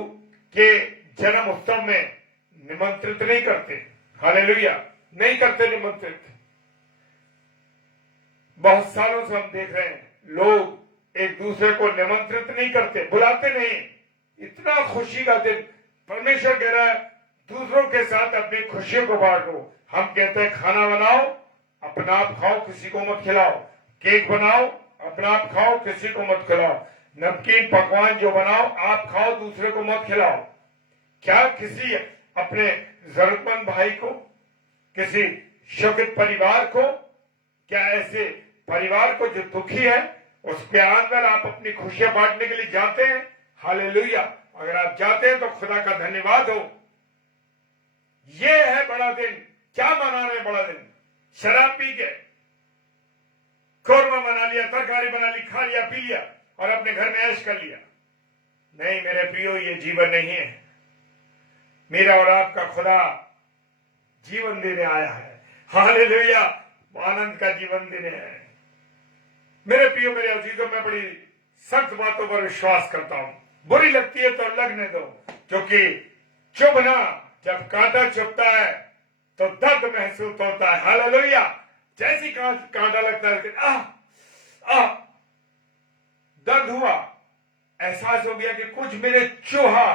के जन्म उत्सव में निमंत्रित नहीं करते। हालेलुया, नहीं करते निमंत्रित। बहुत सालों से हम देख रहे हैं लोग एक दूसरे को निमंत्रित नहीं करते, बुलाते नहीं। इतना खुशी का दिन, परमेश्वर कह रहा है दूसरों के साथ अपनी खुशियों को बांटो। हम कहते हैं खाना बनाओ, अपना आप खाओ, किसी को मत खिलाओ। केक बनाओ, अपना आप खाओ, किसी को मत खिलाओ। नमकीन पकवान जो बनाओ आप खाओ, दूसरे को मत खिलाओ। क्या किसी अपने जरूरतमंद भाई को, किसी शोकित परिवार को, क्या ऐसे परिवार को जो दुखी है उसके अंदर आप अपनी खुशियां बांटने के लिए जाते हैं? हालेलुया। अगर आप जाते हैं तो खुदा का धन्यवाद हो। ये है बड़ा दिन। क्या मना रहे हैं बड़ा दिन? शराब पी के कोरमा बना लिया, तरकारी बना ली, खा लिया, पी लिया और अपने घर में ऐश कर लिया। नहीं मेरे प्रियो, ये जीवन नहीं है। मेरा और आपका खुदा जीवन देने आया है। हालेलुया, आनंद का जीवन देने है। मेरे प्रियो, मेरे अजीजों, मैं बड़ी सख्त बातों पर विश्वास करता हूं। बुरी लगती है तो लगने दो, क्योंकि चुभना, जब कांटा चुभता है तो दर्द महसूस होता है। हालेलुया। जैसी कांटा लगता है, दर्द हुआ, एहसास हो गया कि कुछ मेरे चूहा।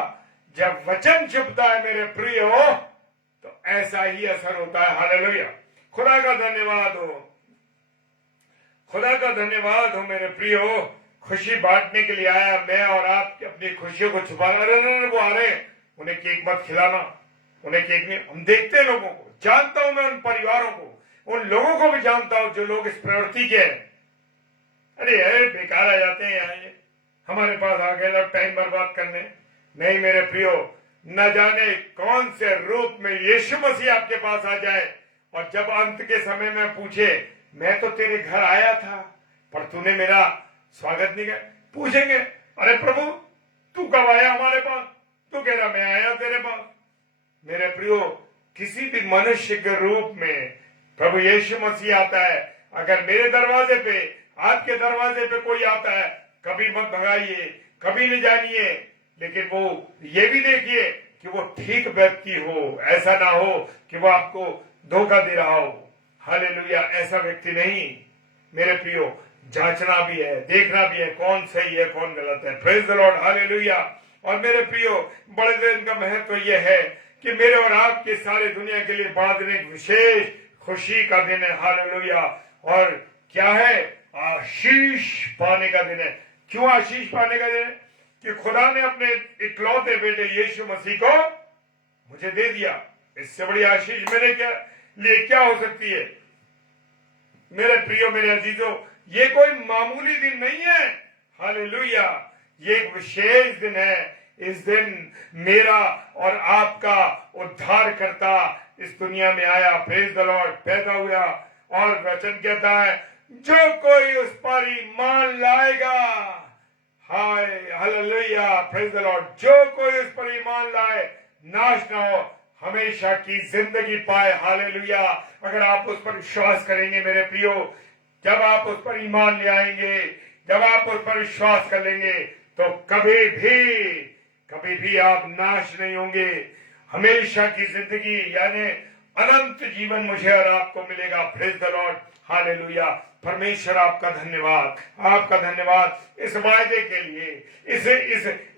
जब वचन चुभता है मेरे प्रिय हो तो ऐसा ही असर होता है। हालेलुया। खुदा का धन्यवाद हो, खुदा का धन्यवाद हो मेरे प्रिय हो। खुशी बांटने के लिए आया मैं और आप अपनी खुशियों को छुपाना। वो आ रहे, उन्हें केक मत खिलाना, उन्हें केक नहीं। हम देखते हैं लोगों को, जानता हूं मैं उन परिवारों को, उन लोगों को भी जानता हूं जो लोग इस प्रवृत्ति के हैं। अरे बेकार आ जाते हैं यहाँ, ये हमारे पास आ गए लोग टाइम बर्बाद करने। नहीं मेरे प्रियो, न जाने कौन से रूप में यीशु मसीह आपके पास आ जाए और जब अंत के समय में पूछे, मैं तो तेरे घर आया था पर तूने मेरा स्वागत नहीं किया। पूछेंगे, अरे प्रभु तू कब आया हमारे पास? तू कह रहा मैं आया तेरे पास। मेरे प्रियो, किसी भी मनुष्य के रूप में प्रभु यीशु मसीह आता है। अगर मेरे दरवाजे पे, आपके दरवाजे पे कोई आता है, कभी मत भगाइए, कभी नहीं जानिए, लेकिन वो ये भी देखिए कि वो ठीक व्यक्ति हो। ऐसा ना हो कि वो आपको धोखा दे रहा हो। हालेलुया, ऐसा व्यक्ति नहीं। मेरे प्रियो, जांचना भी है, देखना भी है कौन सही है कौन गलत है। Praise the Lord. हालेलुया। और मेरे प्रियो, बड़े दिन का महत्व यह है कि मेरे और आपके सारे दुनिया के लिए बड़ा दिन एक विशेष खुशी का दिन है। हालेलुया। और क्या है? आशीष पाने का दिन है। क्यों आशीष पाने का दिन है? कि खुदा ने अपने इकलौते बेटे यीशु मसीह को मुझे दे दिया। इससे बड़ी आशीष मेरे लिए क्या हो सकती है? मेरे प्रियो, मेरे अजीजों, ये कोई मामूली दिन नहीं है। हालेलुया, ये एक विशेष दिन है। इस दिन मेरा और आपका उद्धारकर्ता इस दुनिया में आया। प्रेज द लॉर्ड, पैदा हुआ। और वचन कहता है जो कोई उस पर ईमान लाएगा, हाय हालेलुया, प्रेज द लॉर्ड, जो कोई उस पर ईमान लाए नाश ना हो, हमेशा की जिंदगी पाए। हालेलुया। अगर आप उस पर विश्वास करेंगे मेरे प्रियो, जब आप उस पर ईमान ले आएंगे, जब आप उस पर विश्वास कर लेंगे, तो कभी भी आप नाश नहीं होंगे। हमेशा की जिंदगी यानी अनंत जीवन मुझे और आपको मिलेगा। Praise the Lord. हालेलुया। परमेश्वर आपका धन्यवाद, आपका धन्यवाद इस वायदे के लिए,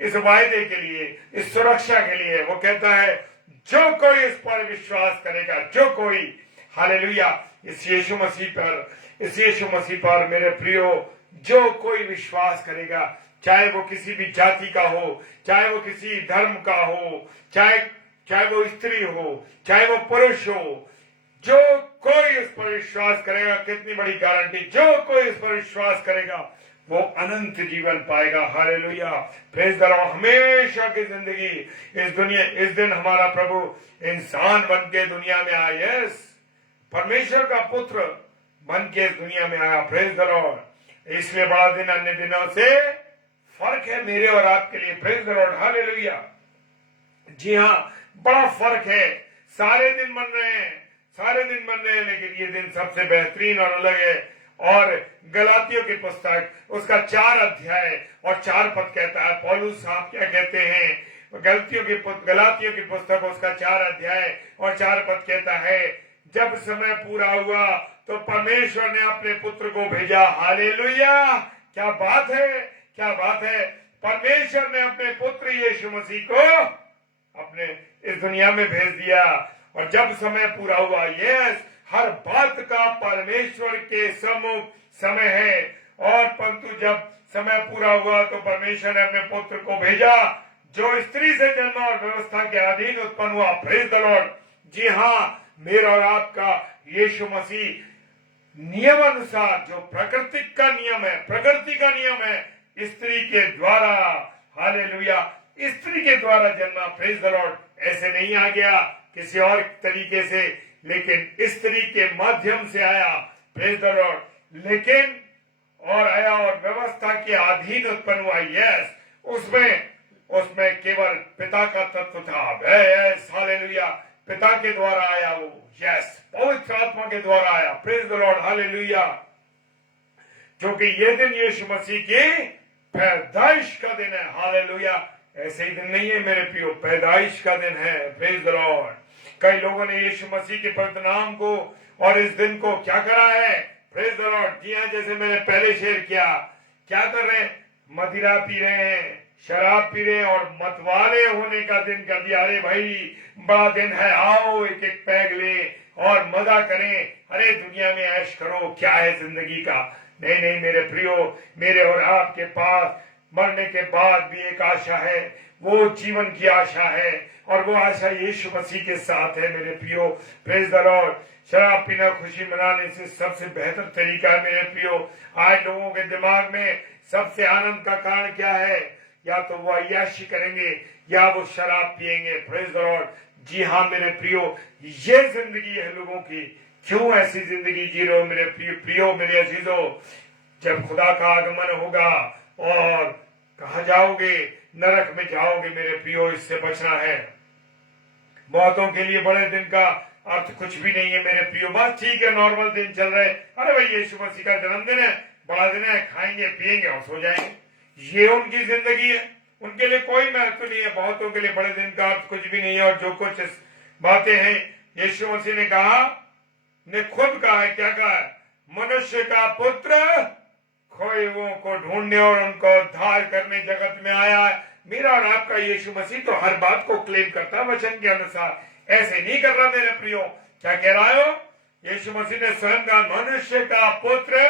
इस वायदे के लिए, इस सुरक्षा के लिए। वो कहता है जो कोई इस पर विश्वास करेगा, जो कोई, हालेलुया, इस यीशु मसीह पर मेरे प्रियो, जो कोई विश्वास करेगा, चाहे वो किसी भी जाति का हो, चाहे वो किसी धर्म का हो, चाहे वो स्त्री हो, चाहे वो पुरुष हो, जो कोई इस पर विश्वास करेगा, कितनी बड़ी गारंटी, जो कोई इस पर विश्वास करेगा वो अनंत जीवन पाएगा। Hallelujah, praise the Lord. हमेशा की जिंदगी इस दिन हमारा प्रभु इंसान बन के दुनिया में आया, यस, परमेश्वर का पुत्र बन के इस दुनिया में आया, प्रेज द लॉर्ड। इसलिए बड़ा दिन अन्य दिनों से फर्क है मेरे और आपके लिए, प्रेज द लॉर्ड, हालेलुया। जी हाँ, बड़ा फर्क है। सारे दिन बन रहे हैं, लेकिन ये दिन सबसे बेहतरीन और अलग है। और गलातियों की पुस्तक उसका 4 अध्याय और 4 पद कहता है, पौलुस साहब क्या कहते हैं, गलातियों की पुस्तक उसका 4 अध्याय और 4 पद कहता है, जब समय पूरा हुआ तो परमेश्वर ने अपने पुत्र को भेजा। हालेलुया, क्या बात है, क्या बात है। परमेश्वर ने अपने पुत्र यीशु मसीह को अपने इस दुनिया में भेज दिया। और जब समय पूरा हुआ, यस, हर बात का परमेश्वर के सम्मुख समय है। और परंतु जब समय पूरा हुआ तो परमेश्वर ने अपने पुत्र को भेजा, जो स्त्री से जन्मा और व्यवस्था के अधीन उत्पन्न हुआ, प्रेज द लॉर्ड। जी हाँ, मेरा और आपका यीशु मसीह नियम अनुसार, जो प्रकृति का नियम है, स्त्री के द्वारा, हालेलुया, स्त्री के द्वारा जन्मा, प्रेज द लॉर्ड। ऐसे नहीं आ गया किसी और तरीके से, लेकिन स्त्री के माध्यम से आया, प्रेज द लॉर्ड। लेकिन और आया और व्यवस्था के अधीन उत्पन्न हुआ, यस, उसमें केवल पिता का तत्व था, यस, हालेलुया, पिता के द्वारा आया वो, यस, पवित्र आत्मा के द्वारा आया, प्रेज द लॉर्ड, हालेलुया। क्योंकि ये दिन यीशु मसीह की पैदाइश का दिन है, हालेलुया। ऐसे ही दिन नहीं है मेरे प्रियो, पैदाइश का दिन है, प्रेज द लॉर्ड। कई लोगों ने यीशु मसीह के पवित्र नाम को और इस दिन को क्या करा है, प्रेज द लॉर्ड। जी हाँ, जैसे मैंने पहले शेयर किया, क्या कर रहे हैं, मदिरा पी रहे हैं, शराब पी रहे हैं और मतवाले होने का दिन कर दिया। अरे भाई, बड़ा दिन है, आओ एक एक पैग ले और मजा करें, अरे दुनिया में ऐश करो, क्या है जिंदगी का। नहीं मेरे प्रियो, मेरे और आपके पास मरने के बाद भी एक आशा है, वो जीवन की आशा है, और वो आशा यीशु मसीह के साथ है मेरे प्रियो, प्रेज द लॉर्ड। शराब पीना खुशी मनाने से सबसे बेहतर तरीका है मेरे प्रियो। आज लोगों के दिमाग में सबसे आनंद का कारण क्या है, या तो वो अय्याशी करेंगे या वो शराब पिएंगे, प्रेज द लॉर्ड। जी हाँ मेरे प्रियो, ये जिंदगी है लोगों की। क्यों ऐसी जिंदगी जी रहे हो मेरे प्रियो, मेरे अजीजों। जब खुदा का आगमन होगा और कहा जाओगे, नरक में जाओगे मेरे प्रियो, इससे बचना है। बहुतों के लिए बड़े दिन का अर्थ कुछ भी नहीं है मेरे प्रियो। बस ठीक है, नॉर्मल दिन चल रहे, अरे भाई यीशु मसीह का जन्मदिन है, बड़ा दिन है, खाएंगे पिएंगे और सो जाएंगे, ये उनकी जिंदगी है, उनके लिए कोई महत्व नहीं है। बहुतों के लिए बड़े दिन का अर्थ कुछ भी नहीं है। और जो कुछ बातें हैं, यीशु मसीह ने खुद कहा है, क्या कहा है, मनुष्य का पुत्र खोए हुओं को ढूंढने और उनको उद्धार करने जगत में आया है। मेरा और आपका यीशु मसीह तो हर बात को क्लेम करता है वचन के अनुसार, ऐसे नहीं कर रहा मेरे प्रियो। क्या कह रहा हो, यीशु मसीह ने स्वयं कहा मनुष्य का पुत्र,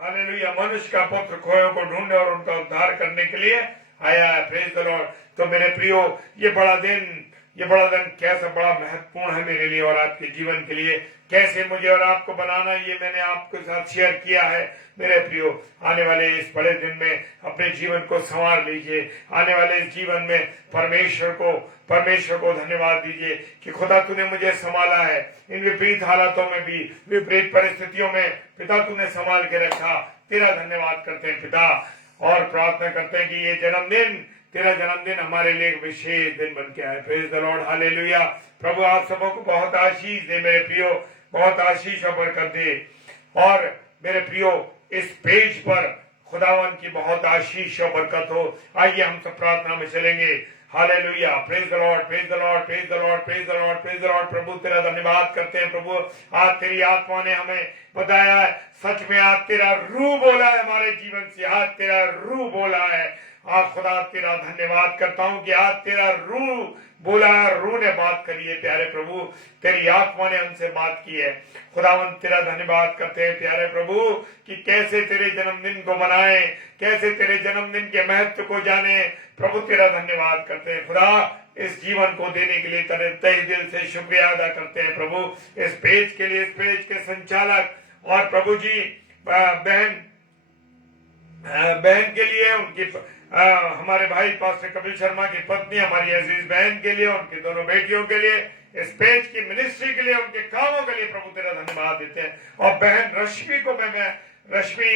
हालेलुया, मनुष्य का पुत्र खोए को ढूंढने और उनका उद्धार करने के लिए आया है, प्रेज द लॉर्ड। तो मेरे प्रियो, ये बड़ा दिन कैसा बड़ा महत्वपूर्ण है मेरे लिए और आपके जीवन के लिए। कैसे मुझे और आपको बनाना, ये मैंने आपके साथ शेयर किया है मेरे प्रियो। आने वाले इस बड़े दिन में अपने जीवन को संवार लीजिए। आने वाले इस जीवन में परमेश्वर को धन्यवाद दीजिए कि खुदा तूने मुझे संभाला है, इन विपरीत हालातों में भी, विपरीत परिस्थितियों में पिता तूने संभाल के रखा। तेरा धन्यवाद करते हैं पिता, और प्रार्थना करते हैं कि ये तेरा जन्मदिन हमारे लिए एक विशेष दिन बन के आए। Praise the Lord, hallelujah. प्रभु आप सबों को बहुत आशीष दे मेरे प्रियो, बहुत आशीष और बरकत दे। और मेरे प्रियो, इस पेज पर खुदावन की बहुत आशीष और बरकत हो। आइए हम सब प्रार्थना में चलेंगे। Hallelujah, praise the Lord, praise the Lord, praise the Lord, praise the Lord, praise the Lord. प्रभु तेरा धन्यवाद करते हैं। प्रभु आज तेरी आत्मा ने हमें बताया है, सच में आज तेरा रूह बोला है हमारे जीवन से, आज तेरा रूह बोला है। आज खुदा तेरा धन्यवाद करता हूँ कि आज तेरा रूह बोला है, रूह ने बात करी है प्यारे प्रभु, तेरी आत्मा ने हमसे बात की है। खुदावन तेरा धन्यवाद करते हैं प्यारे प्रभु कि कैसे तेरे जन्मदिन को मनाए, कैसे तेरे जन्मदिन के महत्व को जाने। प्रभु तेरा धन्यवाद करते हैं खुदा, इस जीवन को देने के लिए तेरे तहे दिल से शुक्रिया अदा करते हैं प्रभु। इस पेज के लिए, इस पेज के संचालक और प्रभु जी बहन बहन के लिए, उनकी हमारे भाई पास्टर कपिल शर्मा की पत्नी, हमारी अजीज बहन के लिए, उनकी दोनों बेटियों के लिए, इस पेज की मिनिस्ट्री के लिए, उनके कामों के लिए प्रभु तेरा धन्यवाद देते हैं। और बहन रश्मि को मैं रश्मि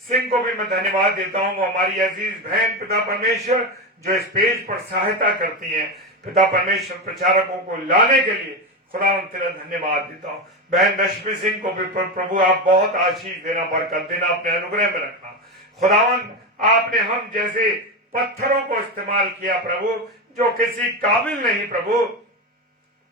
सिंह को भी मैं धन्यवाद देता हूँ। वो हमारी अजीज बहन पिता परमेश्वर जो इस पेज पर सहायता करती हैं, पिता परमेश्वर प्रचारकों को लाने के लिए खुदा तेरा धन्यवाद देता हूँ। बहन रश्मि सिंह को भी प्रभु आप बहुत आशीष देना, बरकत देना, अपने अनुग्रह में रखना। खुदावन आपने हम जैसे पत्थरों को इस्तेमाल किया प्रभु, जो किसी काबिल नहीं प्रभु,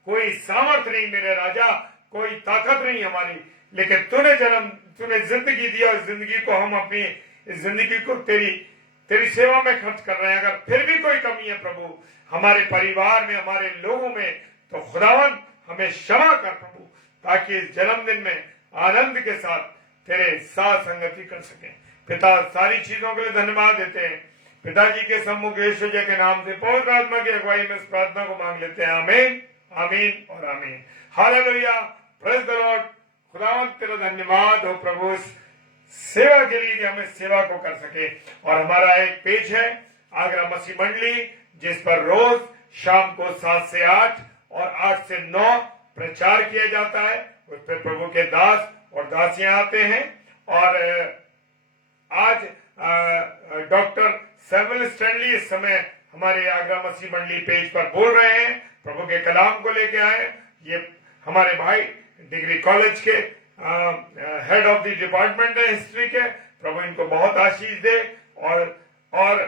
कोई सामर्थ नहीं मेरे राजा, कोई ताकत नहीं हमारी, लेकिन तूने जिंदगी दी और जिंदगी को हम अपनी जिंदगी को तेरी सेवा में खर्च कर रहे हैं। अगर फिर भी कोई कमी है प्रभु हमारे परिवार में, हमारे लोगों में, तो खुदावन हमें क्षमा कर प्रभु, ताकि इस जन्मदिन में आनंद के साथ तेरे साथ संगति कर सके। पिता सारी चीजों के लिए धन्यवाद देते हैं। पिताजी के सम्मुख यीशु जी के नाम से पवित्र आत्मा की अगुवाई में इस प्रार्थना को मांग लेते हैं। आमीन, आमीन और आमीन। Hallelujah, praise the Lord. खुदावंत तेरा धन्यवाद हो प्रभु इस सेवा के लिए कि हम इस सेवा को कर सके। और हमारा एक पेज है आगरा मसीह मंडली, जिस पर रोज शाम को 7 से 8 और 8 से 9 प्रचार किया जाता है। उस पर प्रभु के दास और दासियां आते हैं। और आज डॉक्टर सैमुअल स्टैनली इस समय हमारे आगरा मसीह मंडली पेज पर बोल रहे हैं, प्रभु के कलाम को लेके आए। ये हमारे भाई डिग्री कॉलेज के हेड ऑफ द डिपार्टमेंट है हिस्ट्री के, प्रभु इनको बहुत आशीष दे। और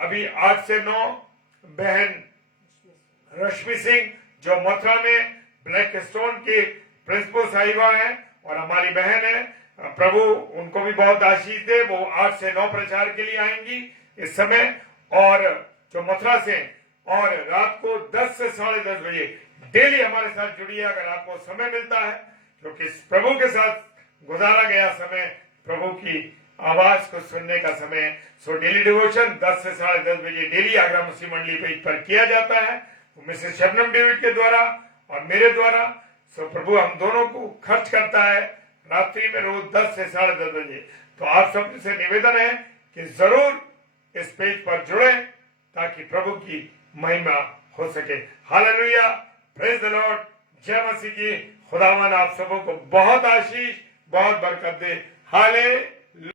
अभी 8 से 9 बहन रश्मि सिंह जो मथुरा में ब्लैक स्टोन की प्रिंसिपल साहिबा है और हमारी बहन है, प्रभु उनको भी बहुत आशीष दे। वो 8 से 9 प्रचार के लिए आएंगी इस समय, और जो मथुरा से, और रात को 10 से 10:30 बजे डेली हमारे साथ जुड़िए अगर आपको समय मिलता है, क्योंकि प्रभु के साथ गुजारा गया समय प्रभु की आवाज को सुनने का समय। सो डेली डिवोशन 10 से 10:30 बजे डेली आगरा मसीह मंडली पेज पर किया जाता है, मिसेस शबनम डेविड के द्वारा और मेरे द्वारा। सो प्रभु हम दोनों को खर्च करता है रात्रि में रोज 10 से 10:30 बजे। तो आप सब से निवेदन है कि जरूर इस पेज पर जुड़े ताकि प्रभु की महिमा हो सके। हालेलुया, प्रेज द लॉर्ड, जय मसीह की। खुदावन आप सबों को बहुत आशीष, बहुत बरकत दे। हालेलुया।